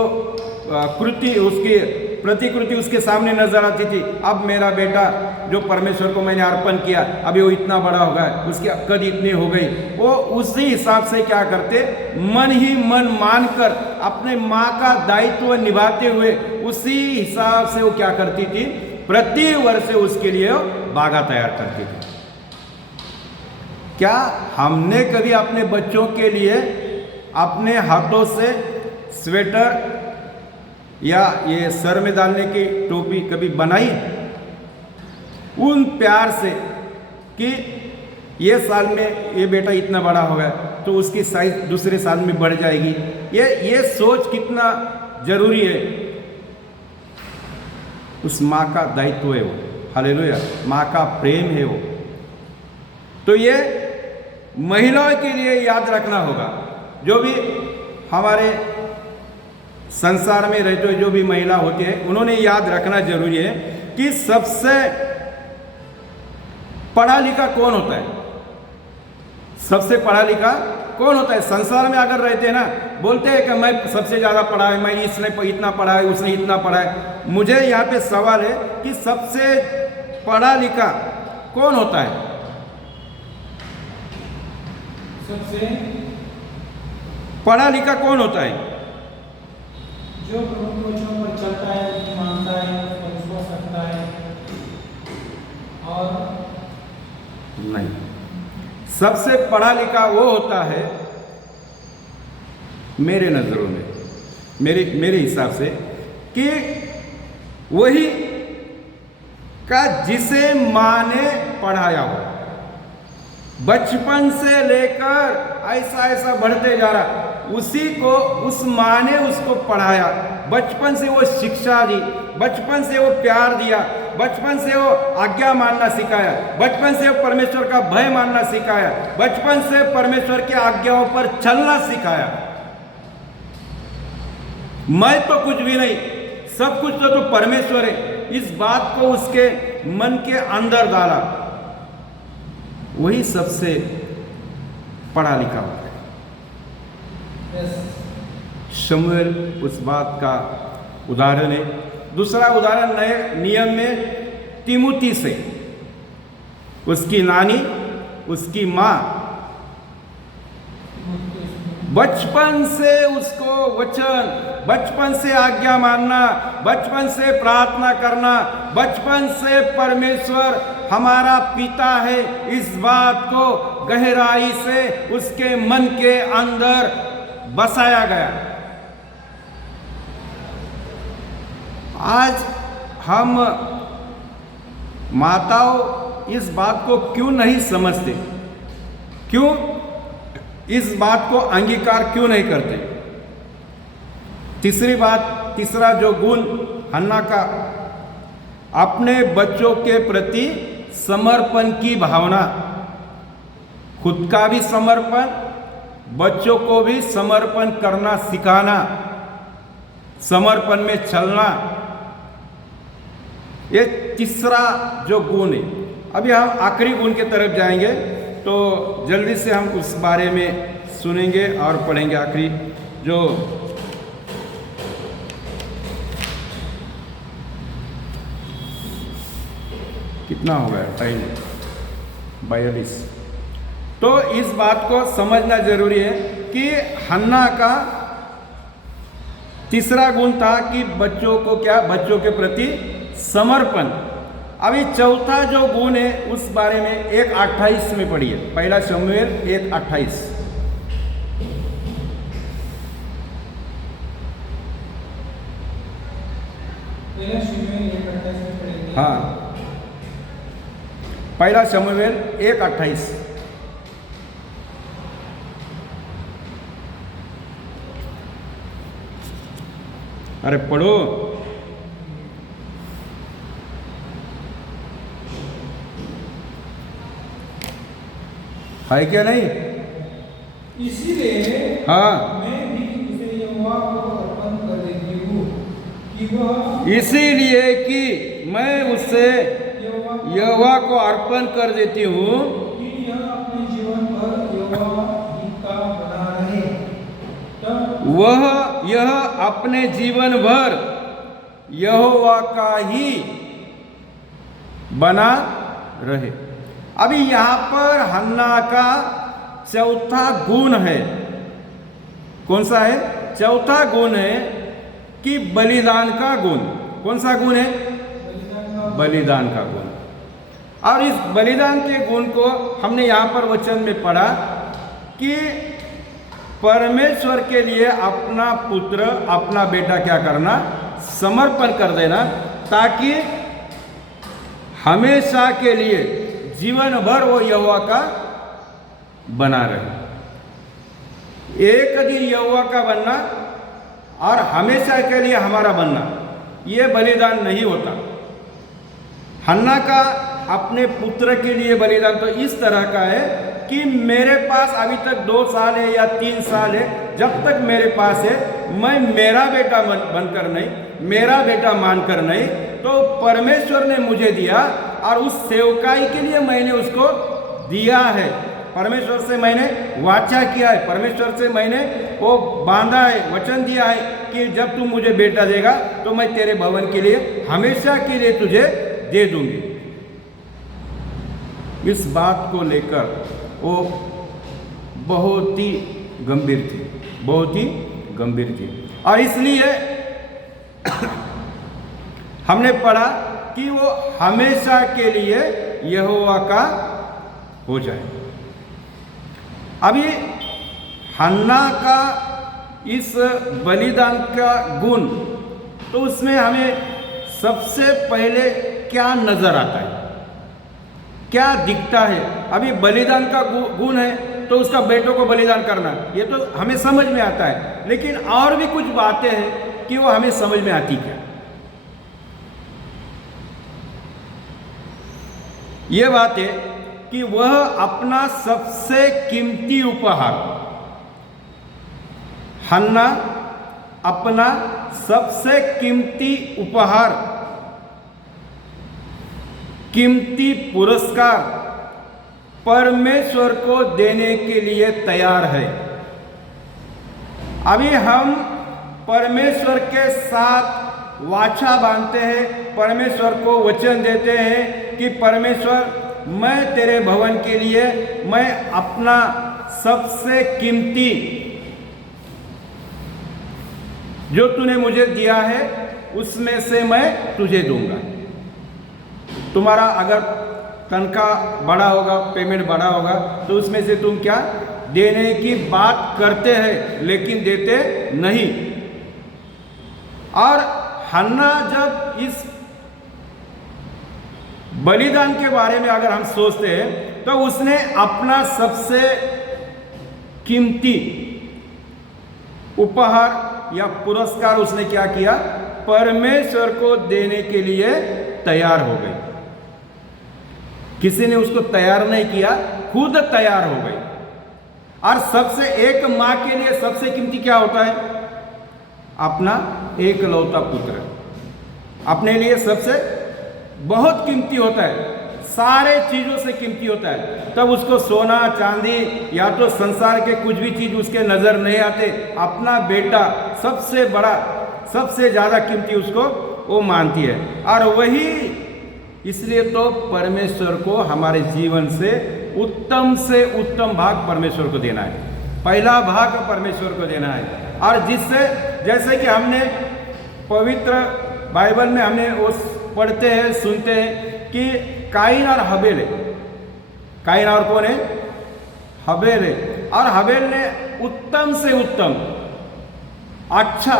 कृति, उसकी प्रतिकृति उसके सामने नजर आती थी। अब मेरा बेटा जो परमेश्वर को मैंने अर्पण किया, अभी वो इतना बड़ा हो गया, उसकी कद इतनी हो गई, वो उसी हिसाब से क्या करते, मन ही मन मानकर अपने माँ का दायित्व निभाते हुए उसी हिसाब से वो क्या करती थी, प्रति वर्ष उसके लिए बागा तैयार करती थी। क्या हमने कभी अपने बच्चों के लिए अपने हाथों से स्वेटर या ये सर में डालने की टोपी कभी बनाई, उन प्यार से कि ये साल में ये बेटा इतना बड़ा हो गया तो उसकी साइज दूसरे साल में बढ़ जाएगी, ये सोच कितना जरूरी है। उस माँ का दायित्व है वो, हालेलुया, माँ का प्रेम है वो। तो ये महिलाओं के लिए याद रखना होगा, जो भी हमारे संसार में रहते हुए जो भी महिला होती है, उन्होंने याद रखना जरूरी है कि सबसे पढ़ा लिखा कौन होता है। सबसे पढ़ा लिखा कौन होता है? संसार में अगर रहते हैं ना, बोलते हैं कि मैं सबसे ज़्यादा पढ़ा है, मैं इसने इतना पढ़ा है, उसने इतना पढ़ा है। मुझे यहाँ पे सवाल है कि सबसे पढ़ा लिखा कौन होता है? सबसे पढ़ा लिखा कौन होता है? जो प्रभु के वचनों पर चलता है, उन्हें मानता है, उस पर विश्वास रखता है। और नहीं, सबसे पढ़ा लिखा वो होता है मेरे नज़रों में, मेरे हिसाब से, कि वही का जिसे माँ ने पढ़ाया हो। बचपन से लेकर ऐसा ऐसा बढ़ते जा रहा, उसी को उस माँ ने उसको पढ़ाया। बचपन से वो शिक्षा दी, बचपन से वो प्यार दिया, बचपन से वो आज्ञा मानना सिखाया, बचपन से वो परमेश्वर का भय मानना सिखाया, बचपन से परमेश्वर की आज्ञाओं पर चलना सिखाया। मैं तो कुछ भी नहीं, सब कुछ तो परमेश्वर है, इस बात को उसके मन के अंदर डाला। वही सबसे पढ़ा लिखा होता है। शमूएल उस बात का उदाहरण है। दूसरा उदाहरण नए नियम में तिमुथी से, उसकी नानी, उसकी माँ बचपन से उसको वचन, बचपन से आज्ञा मानना, बचपन से प्रार्थना करना, बचपन से परमेश्वर हमारा पिता है, इस बात को गहराई से उसके मन के अंदर बसाया गया। आज हम माताओं इस बात को क्यों नहीं समझते? क्यों इस बात को अंगीकार क्यों नहीं करते? तीसरी बात, तीसरा जो गुण हन्ना का, अपने बच्चों के प्रति समर्पण की भावना। खुद का भी समर्पण, बच्चों को भी समर्पण करना सिखाना, समर्पण में चलना, ये तीसरा जो गुण है। अभी हम आखिरी गुण की तरफ जाएंगे, तो जल्दी से हम उस बारे में सुनेंगे और पढ़ेंगे। आखिरी जो कितना हो गया टाइम, 42। तो इस बात को समझना जरूरी है कि हन्ना का तीसरा गुण था कि बच्चों को क्या, बच्चों के प्रति समर्पण। अभी चौथा जो गुण है उस बारे में 1:28 में पढ़िए। पहला शमूएल 1:28। हाँ, पहला शमूएल 1:28। अरे पढ़ो। है क्या नहीं? इसीलिए हाँ, मैं भी उसे यहोवा को अर्पण कर देती हूँ कि वह, इसीलिए कि मैं उसे यहोवा को अर्पण कर देती हूँ कि यह अपने जीवन भर यहोवा ही का बना रहे। तब वह यह अपने जीवन भर यहोवा का ही बना रहे। अभी यहाँ पर हन्ना का चौथा गुण है। कौन सा है? चौथा गुण है कि बलिदान का गुण। कौन सा गुण है? बलिदान का गुण। और इस बलिदान के गुण को हमने यहाँ पर वचन में पढ़ा कि परमेश्वर के लिए अपना पुत्र, अपना बेटा क्या करना? समर्पण कर देना, ताकि हमेशा के लिए जीवन भर वो यहोवा का बना रहे। एक दिन यहोवा का बनना और हमेशा के लिए हमारा बनना, ये बलिदान नहीं होता। हन्ना का अपने पुत्र के लिए बलिदान तो इस तरह का है कि मेरे पास अभी तक 2 साल है या 3 साल है, जब तक मेरे पास है मैं मेरा बेटा बनकर नहीं, मेरा बेटा मानकर नहीं, तो परमेश्वर ने मुझे दिया और उस सेवकाई के लिए मैंने उसको दिया है। परमेश्वर से मैंने वाचा किया है, परमेश्वर से मैंने वो बांधा है, वचन दिया है कि जब तू मुझे बेटा देगा तो मैं तेरे भवन के लिए हमेशा के लिए तुझे दे दूंगी। इस बात को लेकर वो बहुत ही गंभीर थी, बहुत ही गंभीर थी। और इसलिए हमने पढ़ा कि वो हमेशा के लिए यहोवा का हो जाए। अभी हन्ना का इस बलिदान का गुण, तो उसमें हमें सबसे पहले क्या नजर आता है, क्या दिखता है? अभी बलिदान का गुण है तो उसका बेटों को बलिदान करना, ये तो हमें समझ में आता है, लेकिन और भी कुछ बातें हैं कि वो हमें समझ में आती क्या? ये बात है कि वह अपना सबसे कीमती उपहार, हन्ना अपना सबसे कीमती उपहार, कीमती पुरस्कार परमेश्वर को देने के लिए तैयार है। अभी हम परमेश्वर के साथ वाचा बांधते हैं, परमेश्वर को वचन देते हैं कि परमेश्वर मैं तेरे भवन के लिए मैं अपना सबसे कीमती जो तूने मुझे दिया है उसमें से मैं तुझे दूंगा। तुम्हारा अगर तनख्वाह बड़ा होगा, पेमेंट बड़ा होगा, तो उसमें से तुम क्या देने की बात करते हैं लेकिन देते नहीं। और हन्ना जब इस बलिदान के बारे में अगर हम सोचते हैं तो उसने अपना सबसे कीमती उपहार या पुरस्कार उसने क्या किया, परमेश्वर को देने के लिए तैयार हो गई। किसी ने उसको तैयार नहीं किया, खुद तैयार हो गई। और सबसे एक मां के लिए सबसे कीमती क्या होता है? अपना एकलौता पुत्र अपने लिए सबसे बहुत कीमती होता है, सारे चीजों से कीमती होता है। तब उसको सोना चांदी या तो संसार के कुछ भी चीज उसके नजर नहीं आते, अपना बेटा सबसे बड़ा सबसे ज्यादा कीमती उसको वो मानती है। और वही इसलिए तो परमेश्वर को हमारे जीवन से उत्तम भाग परमेश्वर को देना है, पहला भाग परमेश्वर को देना है। और जिससे जैसे कि हमने पवित्र बाइबल में हमने वो पढ़ते हैं, सुनते हैं कि काइन और हबेल है। काइन और कौन है? हबेल है। और हबेल ने उत्तम से उत्तम अच्छा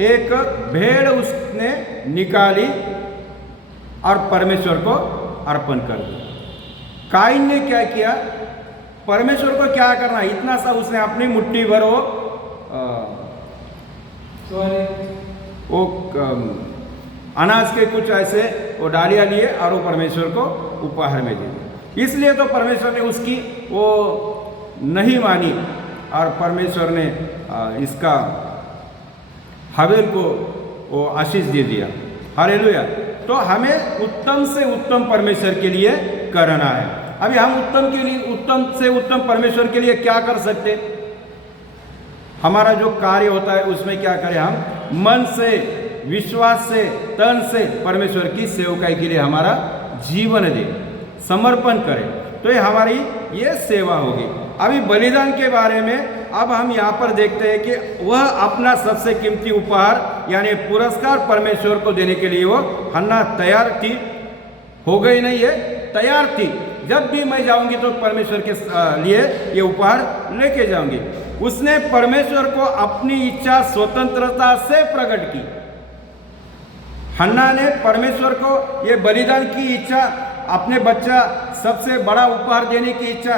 एक भेड़ उसने निकाली और परमेश्वर को अर्पण कर दिया। काइन ने क्या किया? परमेश्वर को क्या करना, इतना सा उसने अपनी मुट्ठी भर वो अनाज के कुछ ऐसे वो डालियाँ लिए और वो परमेश्वर को उपहार में दे दिया। इसलिए तो परमेश्वर ने उसकी वो नहीं मानी और परमेश्वर ने इसका हबेल को वो आशीष दे दिया। हालेलुया। तो हमें उत्तम से उत्तम परमेश्वर के लिए करना है। अभी हम उत्तम से उत्तम परमेश्वर के लिए क्या कर सकते? हमारा जो कार्य होता है उसमें क्या करें? हम मन से, विश्वास से, तन से परमेश्वर की सेवकाई के लिए हमारा जीवन दे, समर्पण करें, तो ये हमारी ये सेवा होगी। अभी बलिदान के बारे में अब हम यहाँ पर देखते हैं कि वह अपना सबसे कीमती उपहार यानी पुरस्कार परमेश्वर को देने के लिए वो हन्ना तैयार थी। हो गई नहीं है, तैयार थी। जब भी मैं जाऊंगी तो परमेश्वर के लिए ये उपहार लेके जाऊंगी। उसने परमेश्वर को अपनी इच्छा स्वतंत्रता से प्रकट की। हन्ना ने परमेश्वर को ये बलिदान की इच्छा, अपने बच्चा सबसे बड़ा उपहार देने की इच्छा,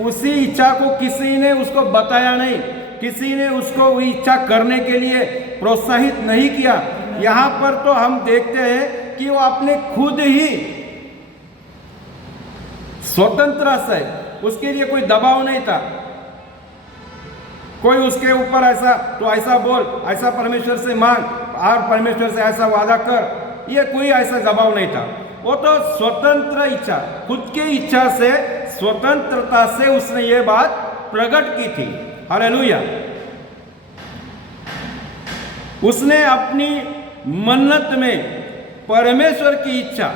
उसी इच्छा को किसी ने उसको बताया नहीं, किसी ने उसको वो इच्छा करने के लिए प्रोत्साहित नहीं किया। यहाँ पर तो हम देखते हैं कि वो अपने खुद ही स्वतंत्र से, उसके लिए कोई दबाव नहीं था, कोई उसके ऊपर ऐसा तो ऐसा बोल, ऐसा परमेश्वर से मांग और परमेश्वर से ऐसा वादा कर, ये कोई ऐसा दबाव नहीं था। वो तो स्वतंत्र इच्छा, खुद की इच्छा से स्वतंत्रता से उसने ये बात प्रकट की थी। हालेलुया। उसने अपनी मन्नत में परमेश्वर की इच्छा,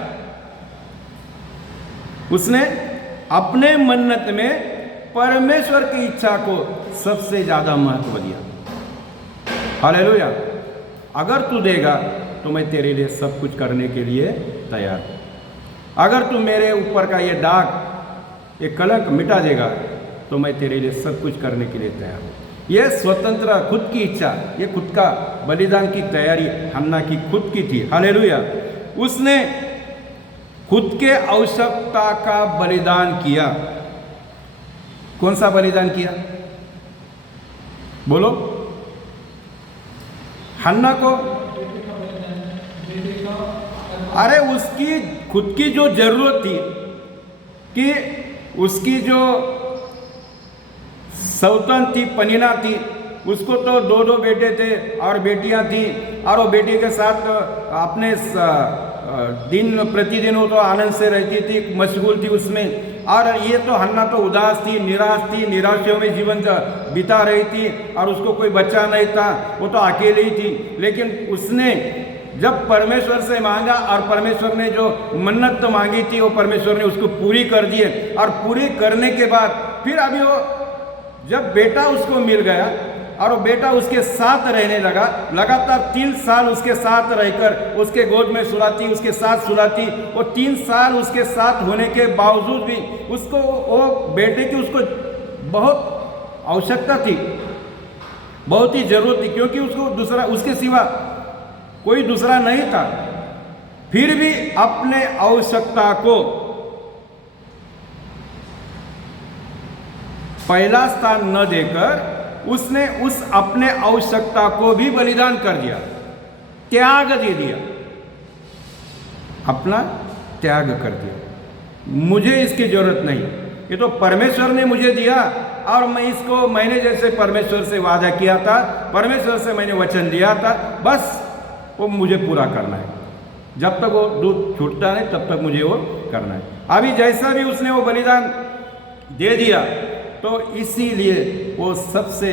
उसने अपने मन्नत में परमेश्वर की इच्छा को सबसे ज्यादा महत्व दिया। हालेलुया। अगर तू देगा तो मैं तेरे लिए सब कुछ करने के लिए तैयार हूं। अगर तू मेरे ऊपर का ये दाग, ये कलंक मिटा देगा तो मैं तेरे लिए सब कुछ करने के लिए तैयार हूं। ये स्वतंत्र खुद की इच्छा, ये खुद का बलिदान की तैयारी हन्ना की खुद की थी। हालेलुया। उसने खुद के आवश्यकता का बलिदान किया। कौन सा बलिदान किया? बोलो। हन्ना को, अरे उसकी खुद की जो जरूरत थी कि उसकी जो सौतन थी, पनीना थी, उसको तो दो बेटे थे और बेटियां थी, और वो बेटी के साथ अपने दिन प्रतिदिन वो तो आनंद से रहती थी, मशगूल थी उसमें। और ये तो हन्ना तो उदास थी, निराशों में जीवन बिता रही थी, और उसको कोई बच्चा नहीं था, वो तो अकेली ही थी। लेकिन उसने जब परमेश्वर से मांगा और परमेश्वर ने जो मन्नत तो मांगी थी वो परमेश्वर ने उसको पूरी कर दी है। और पूरी करने के बाद फिर अभी वो जब बेटा उसको मिल गया और वो बेटा उसके साथ रहने लगा, लगातार 3 साल उसके साथ रहकर उसके गोद में सुलाती, उसके साथ सुलाती। वो 3 साल उसके साथ होने के बावजूद भी उसको वो बेटे की उसको बहुत आवश्यकता थी, बहुत ही जरूरत थी, क्योंकि उसको दूसरा, उसके सिवा कोई दूसरा नहीं था। फिर भी अपने आवश्यकता को पहला स्थान न देकर उसने उस अपने आवश्यकता को भी बलिदान कर दिया, त्याग दे दिया, अपना त्याग कर दिया। मुझे इसकी जरूरत नहीं, ये तो परमेश्वर ने मुझे दिया और मैंने जैसे परमेश्वर से वादा किया था, परमेश्वर से मैंने वचन दिया था, बस वो मुझे पूरा करना है। जब तक वो दूध छूटता नहीं तब तक मुझे वो करना है। अभी जैसा भी उसने वो बलिदान दे दिया तो इसीलिए वो सबसे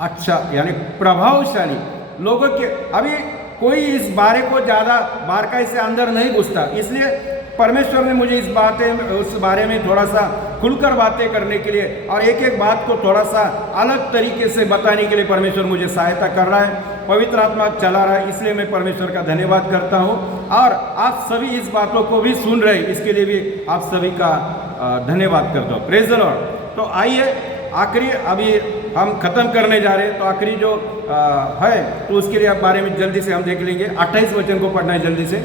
अच्छा यानी प्रभावशाली लोगों के, अभी कोई इस बारे को ज़्यादा बारकाई से अंदर नहीं घुसता, इसलिए परमेश्वर ने मुझे उस बारे में थोड़ा सा खुलकर बातें करने के लिए और एक एक बात को थोड़ा सा अलग तरीके से बताने के लिए परमेश्वर मुझे सहायता कर रहा है, पवित्र आत्मा चला रहा है। इसलिए मैं परमेश्वर का धन्यवाद करता हूँ और आप सभी इस बातों को भी सुन रहे, इसके लिए भी आप सभी का धन्यवाद करता हूँ। Praise the Lord. तो आइए आखिरी अभी हम ख़त्म करने जा रहे हैं, तो आखिरी जो है तो उसके लिए बारे में जल्दी से हम देख लेंगे। 28 वचन को पढ़ना है जल्दी से,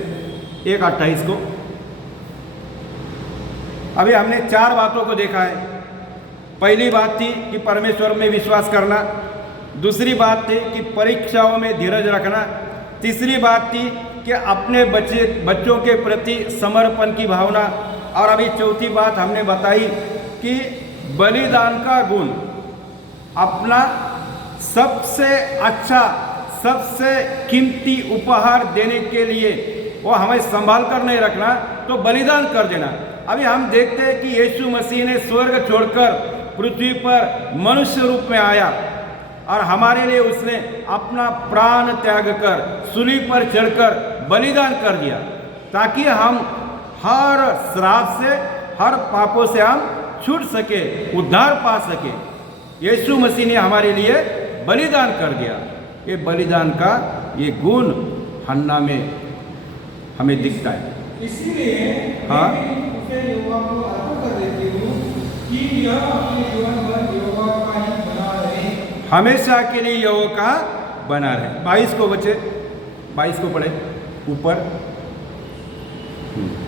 1:28 को। अभी हमने 4 बातों को देखा है। पहली बात थी कि परमेश्वर में विश्वास करना, दूसरी बात थी कि परीक्षाओं में धीरज रखना, तीसरी बात थी कि अपने बच्चों के प्रति समर्पण की भावना, और अभी चौथी बात हमने बताई कि बलिदान का गुण, अपना सबसे अच्छा सबसे कीमती उपहार देने के लिए वो हमें संभाल कर नहीं रखना, तो बलिदान कर देना। अभी हम देखते हैं कि यीशु मसीह ने स्वर्ग छोड़कर पृथ्वी पर मनुष्य रूप में आया और हमारे लिए उसने अपना प्राण त्याग कर सूली पर चढ़कर बलिदान कर दिया, ताकि हम हर श्राप से, हर पापों से हम छूट सके, उद्धार पा सके। यीशु मसीह ने हमारे लिए बलिदान कर दिया। ये बलिदान का ये गुण हन्ना में हमें दिखता है। इसीलिए हाँ, उसे यहोवा को अर्पण कर देती हूँ कि यह अपने जीवन भर यहोवा का ही बना रहे, हमेशा के लिए यहोवा का बना रहे। 22 को बचे, 22 को पढ़े ऊपर।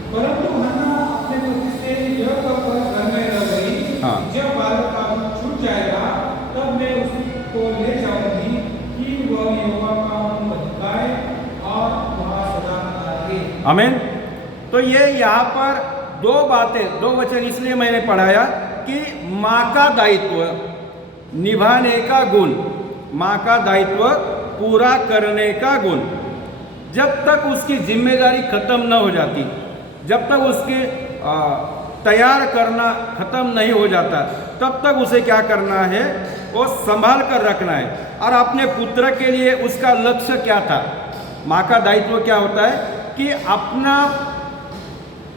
परंतु हन्ना अपने पति से यह कहकर घर में रह गई, हाँ। जब बालक का दूध छूट जाएगा तब मैं उसको ले जाऊंगी कि वह यहोवा का मुँह दिखाए और वहाँ सदा रहे। आमीन। तो ये यहाँ पर 2 बातें, 2 वचन इसलिए मैंने पढ़ाया कि माँ का दायित्व निभाने का गुण, माँ का दायित्व पूरा करने का गुण। जब तक उसकी जिम्मेदारी खत्म न हो जाती, जब तक उसके तैयार करना खत्म नहीं हो जाता, तब तक उसे क्या करना है, वो संभाल कर रखना है। और अपने पुत्र के लिए उसका लक्ष्य क्या था? माँ का दायित्व क्या होता है कि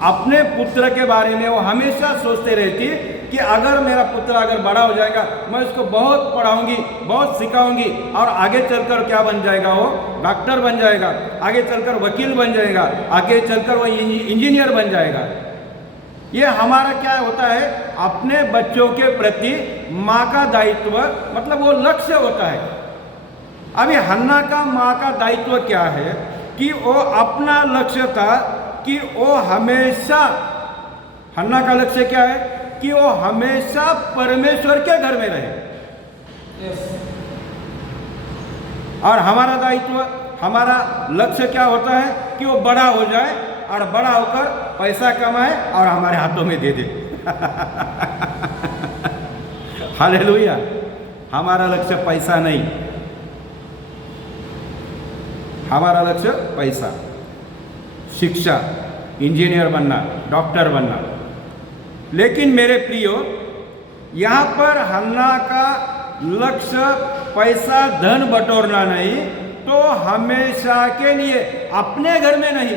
अपने पुत्र के बारे में वो हमेशा सोचते रहती कि अगर मेरा पुत्र अगर बड़ा हो जाएगा, मैं उसको बहुत पढ़ाऊंगी, बहुत सिखाऊंगी, और आगे चलकर क्या बन जाएगा, वो डॉक्टर बन जाएगा, आगे चलकर वकील बन जाएगा, आगे चलकर वो इंजीनियर बन जाएगा। ये हमारा क्या होता है, अपने बच्चों के प्रति माँ का दायित्व, मतलब वो लक्ष्य होता है। अभी हन्ना का माँ का दायित्व क्या है कि वो अपना लक्ष्य था कि वो हमेशा, हन्ना का लक्ष्य क्या है कि वो हमेशा परमेश्वर के घर में रहे। और हमारा दायित्व, हमारा लक्ष्य क्या होता है कि वो बड़ा हो जाए और बड़ा होकर पैसा कमाए और हमारे हाथों में दे दे। हालेलुया। हमारा लक्ष्य पैसा नहीं, हमारा लक्ष्य पैसा, शिक्षा, इंजीनियर बनना, डॉक्टर बनना। लेकिन मेरे प्रियो, यहाँ पर हन्ना का लक्ष्य पैसा धन बटोरना नहीं, तो हमेशा के लिए अपने घर में नहीं,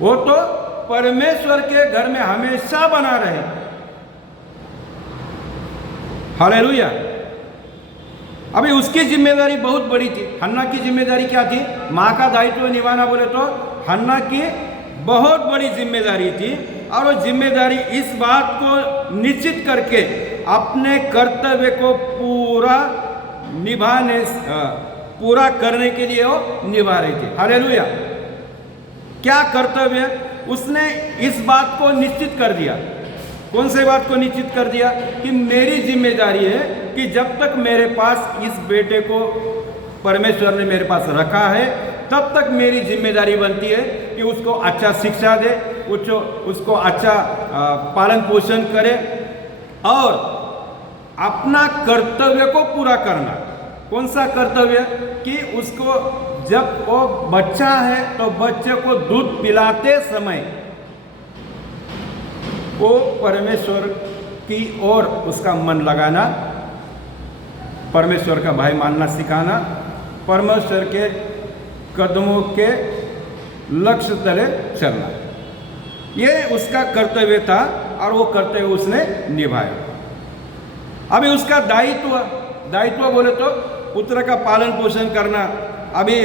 वो तो परमेश्वर के घर में हमेशा बना रहे। हालेलुया। अभी उसकी जिम्मेदारी बहुत बड़ी थी। हन्ना की जिम्मेदारी क्या थी? माँ का दायित्व निभाना बोले तो हन्ना की बहुत बड़ी जिम्मेदारी थी। और वो जिम्मेदारी इस बात को निश्चित करके अपने कर्तव्य को पूरा करने के लिए वो निभा रही थी। हालेलुया। क्या कर्तव्य? उसने इस बात को निश्चित कर दिया। कौन से बात को निश्चित कर दिया? कि मेरी जिम्मेदारी है कि जब तक मेरे पास इस बेटे को परमेश्वर ने मेरे पास रखा है, तब तक मेरी जिम्मेदारी बनती है कि उसको अच्छा शिक्षा दे, उसको अच्छा पालन पोषण करे और अपना कर्तव्य को पूरा करना। कौन सा कर्तव्य? कि उसको जब वो बच्चा है तो बच्चे को दूध पिलाते समय वो परमेश्वर की ओर उसका मन लगाना, परमेश्वर का भाई मानना सिखाना, परमेश्वर के कदमों के लक्ष्य तले चलना, ये उसका कर्तव्य था और वो कर्तव्य उसने निभाया। अभी उसका दायित्व बोले तो पुत्र का पालन पोषण करना। अभी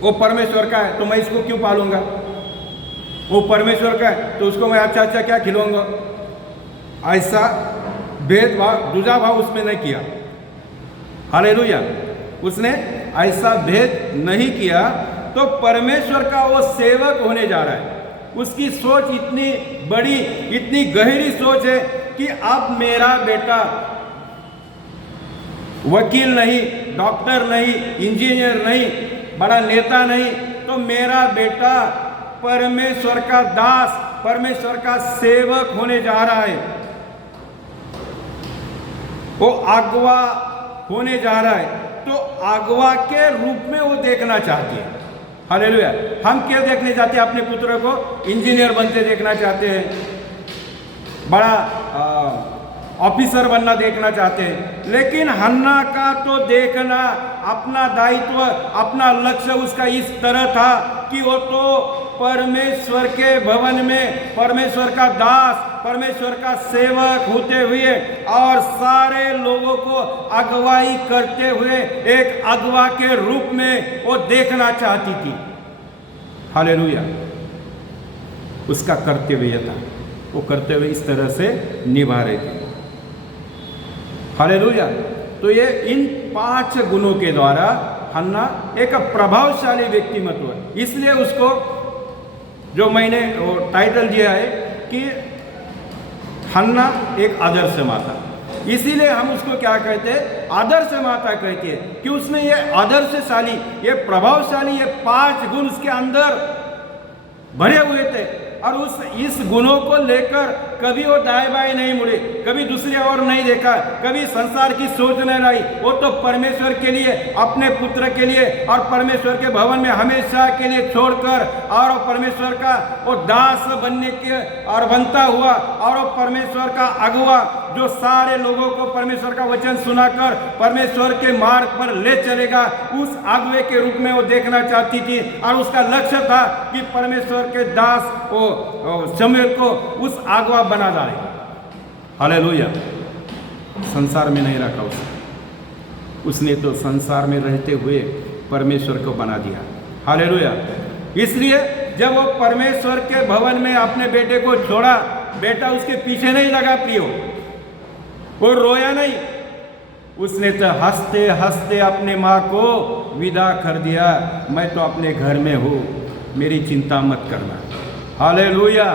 वो परमेश्वर का है तो मैं इसको क्यों पालूंगा? वो परमेश्वर का है तो उसको मैं अच्छा अच्छा क्या खिलाऊंगा? ऐसा भेदभाव, दूजा भाव उसमें नहीं किया। हालेलुया। उसने ऐसा भेद नहीं किया। तो परमेश्वर का वो सेवक होने जा रहा है। उसकी सोच इतनी बड़ी, इतनी गहरी सोच है कि अब मेरा बेटा वकील नहीं, डॉक्टर नहीं, इंजीनियर नहीं, बड़ा नेता नहीं, तो मेरा बेटा परमेश्वर का दास, परमेश्वर का सेवक होने जा रहा है। वो अगवा होने जा रहा है। तो अगवा के रूप में वो देखना चाहती है। हालेलुया। हम क्या देखने चाहते हैं? अपने पुत्र को इंजीनियर बनते देखना चाहते हैं, बड़ा ऑफिसर बनना देखना चाहते हैं। लेकिन हन्ना का तो देखना, अपना दायित्व, अपना लक्ष्य उसका इस तरह था कि वो तो परमेश्वर के भवन में परमेश्वर का दास, परमेश्वर का सेवक होते हुए और सारे लोगों को अगुवाई करते हुए एक अगुवा के रूप में वो देखना चाहती थी। हालेलुया। उसका कर्तव्य था, वो कर्तव्य इस तरह से निभा रहे थे। हालेलुया। तो ये इन 5 गुणों के द्वारा हन्ना एक प्रभावशाली व्यक्तिमत्व है। इसलिए उसको जो मैंने वो टाइटल दिया है कि हन्ना एक आदर्श माता। इसीलिए हम उसको क्या कहते हैं? आदर्श माता कहते हैं कि उसने ये आदर्शशाली, ये प्रभावशाली, ये 5 गुण उसके अंदर भरे हुए थे और इस गुणों को लेकर कभी वो दाएं बाएं नहीं मुड़े, कभी दूसरी ओर नहीं देखा, कभी संसार की सोच नहीं लाई। वो तो परमेश्वर के लिए, अपने पुत्र के लिए और परमेश्वर के भवन में हमेशा के लिए छोड़कर और वो परमेश्वर का वो दास बनने के और बनता हुआ और वो परमेश्वर का अगुआ जो सारे लोगों को परमेश्वर का वचन सुनाकर परमेश्वर के मार्ग पर ले चलेगा, उस अगुए के रूप में वो देखना चाहती थी। और उसका लक्ष्य था कि परमेश्वर के दास वो शमूएल को उस अगुआ बना डाले। हालेलुया। संसार में नहीं रखा उसने तो संसार में रहते हुए परमेश्वर को बना दिया। हालेलुया। इसलिए जब वो परमेश्वर के भवन में अपने बेटे को छोड़ा, बेटा उसके पीछे नहीं लगा प्रियो, वो रोया नहीं, उसने तो हंसते हंसते अपने माँ को विदा कर दिया, मैं तो अपने घर में हूँ, मेरी चिंता मत करना। हालेलुया।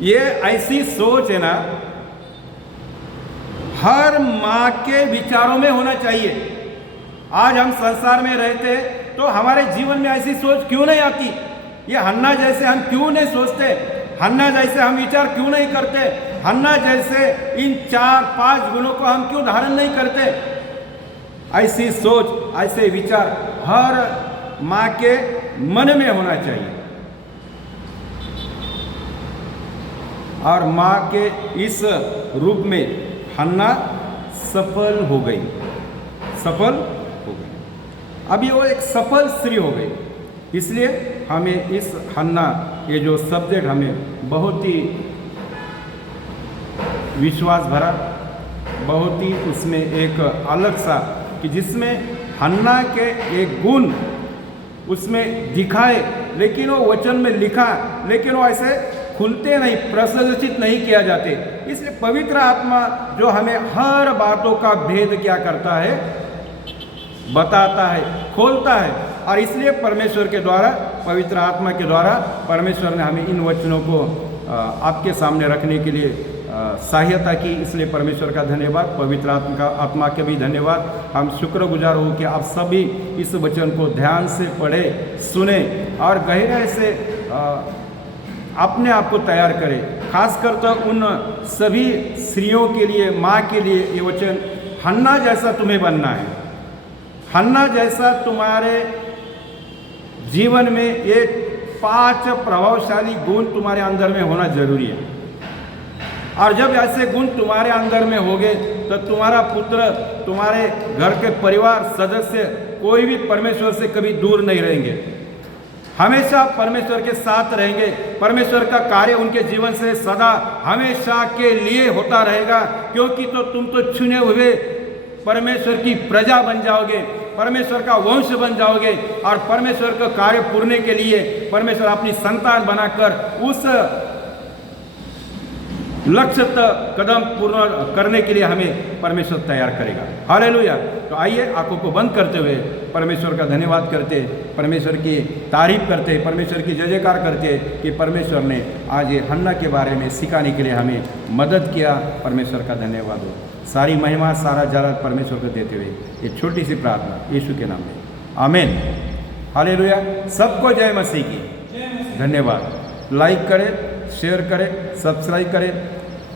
ये ऐसी सोच है ना, हर माँ के विचारों में होना चाहिए। आज हम संसार में रहते तो हमारे जीवन में ऐसी सोच क्यों नहीं आती? ये हन्ना जैसे हम क्यों नहीं सोचते? हन्ना जैसे हम विचार क्यों नहीं करते? हन्ना जैसे इन 4-5 गुणों को हम क्यों धारण नहीं करते? ऐसी सोच, ऐसे विचार हर माँ के मन में होना चाहिए। और माँ के इस रूप में हन्ना सफल हो गई, सफल हो गई। अभी वो एक सफल स्त्री हो गई। इसलिए हमें इस हन्ना, ये जो सब्जेक्ट हमें बहुत ही विश्वास भरा, बहुत ही उसमें एक अलग सा कि जिसमें हन्ना के एक गुण उसमें दिखाए, लेकिन वो वचन में लिखा, लेकिन वो ऐसे खुलते नहीं, प्रदर्शित नहीं किया जाते। इसलिए पवित्र आत्मा जो हमें हर बातों का भेद क्या करता है, बताता है, खोलता है। और इसलिए परमेश्वर के द्वारा, पवित्र आत्मा के द्वारा परमेश्वर ने हमें इन वचनों को आपके सामने रखने के लिए सहायता की। इसलिए परमेश्वर का धन्यवाद, पवित्र आत्मा के भी धन्यवाद। हम शुक्रगुजार हो कि आप सभी इस वचन को ध्यान से पढ़े, सुने और गहराई से अपने आप को तैयार करें। खासकर तो उन सभी स्त्रियों के लिए, माँ के लिए ये वचन, हन्ना जैसा तुम्हें बनना है। हन्ना जैसा तुम्हारे जीवन में ये 5 प्रभावशाली गुण तुम्हारे अंदर में होना जरूरी है। और जब ऐसे गुण तुम्हारे अंदर में होंगे तो तुम्हारा पुत्र, तुम्हारे घर के परिवार सदस्य कोई भी परमेश्वर से कभी दूर नहीं रहेंगे, हमेशा परमेश्वर के साथ रहेंगे। परमेश्वर का कार्य उनके जीवन से सदा हमेशा के लिए होता रहेगा, क्योंकि तो तुम तो चुने हुए परमेश्वर की प्रजा बन जाओगे, परमेश्वर का वंश बन जाओगे। और परमेश्वर का कार्य पूर्ण के लिए परमेश्वर अपनी संतान बनाकर उस लक्ष्य तक कदम पूर्ण करने के लिए हमें परमेश्वर तैयार करेगा। हालेलुया। तो आइए आंखों को बंद करते हुए परमेश्वर का धन्यवाद करते, परमेश्वर की तारीफ करते, परमेश्वर की जय जयकार करते कि परमेश्वर ने आज ये हन्ना के बारे में सिखाने के लिए हमें मदद किया। परमेश्वर का धन्यवाद हो। सारी महिमा, सारा जलाल परमेश्वर को देते हुए ये छोटी सी प्रार्थना यीशु के नाम में, आमीन। हालेलुया। सबको जय मसीह की। धन्यवाद। लाइक करें, शेयर करें, सब्सक्राइब करें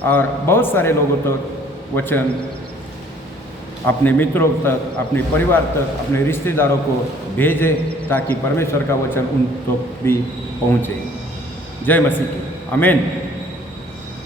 और बहुत सारे लोगों तक वचन, अपने मित्रों तक, अपने परिवार तक, अपने रिश्तेदारों को भेजें ताकि परमेश्वर का वचन उन तक भी पहुँचे। जय मसीह की। आमीन।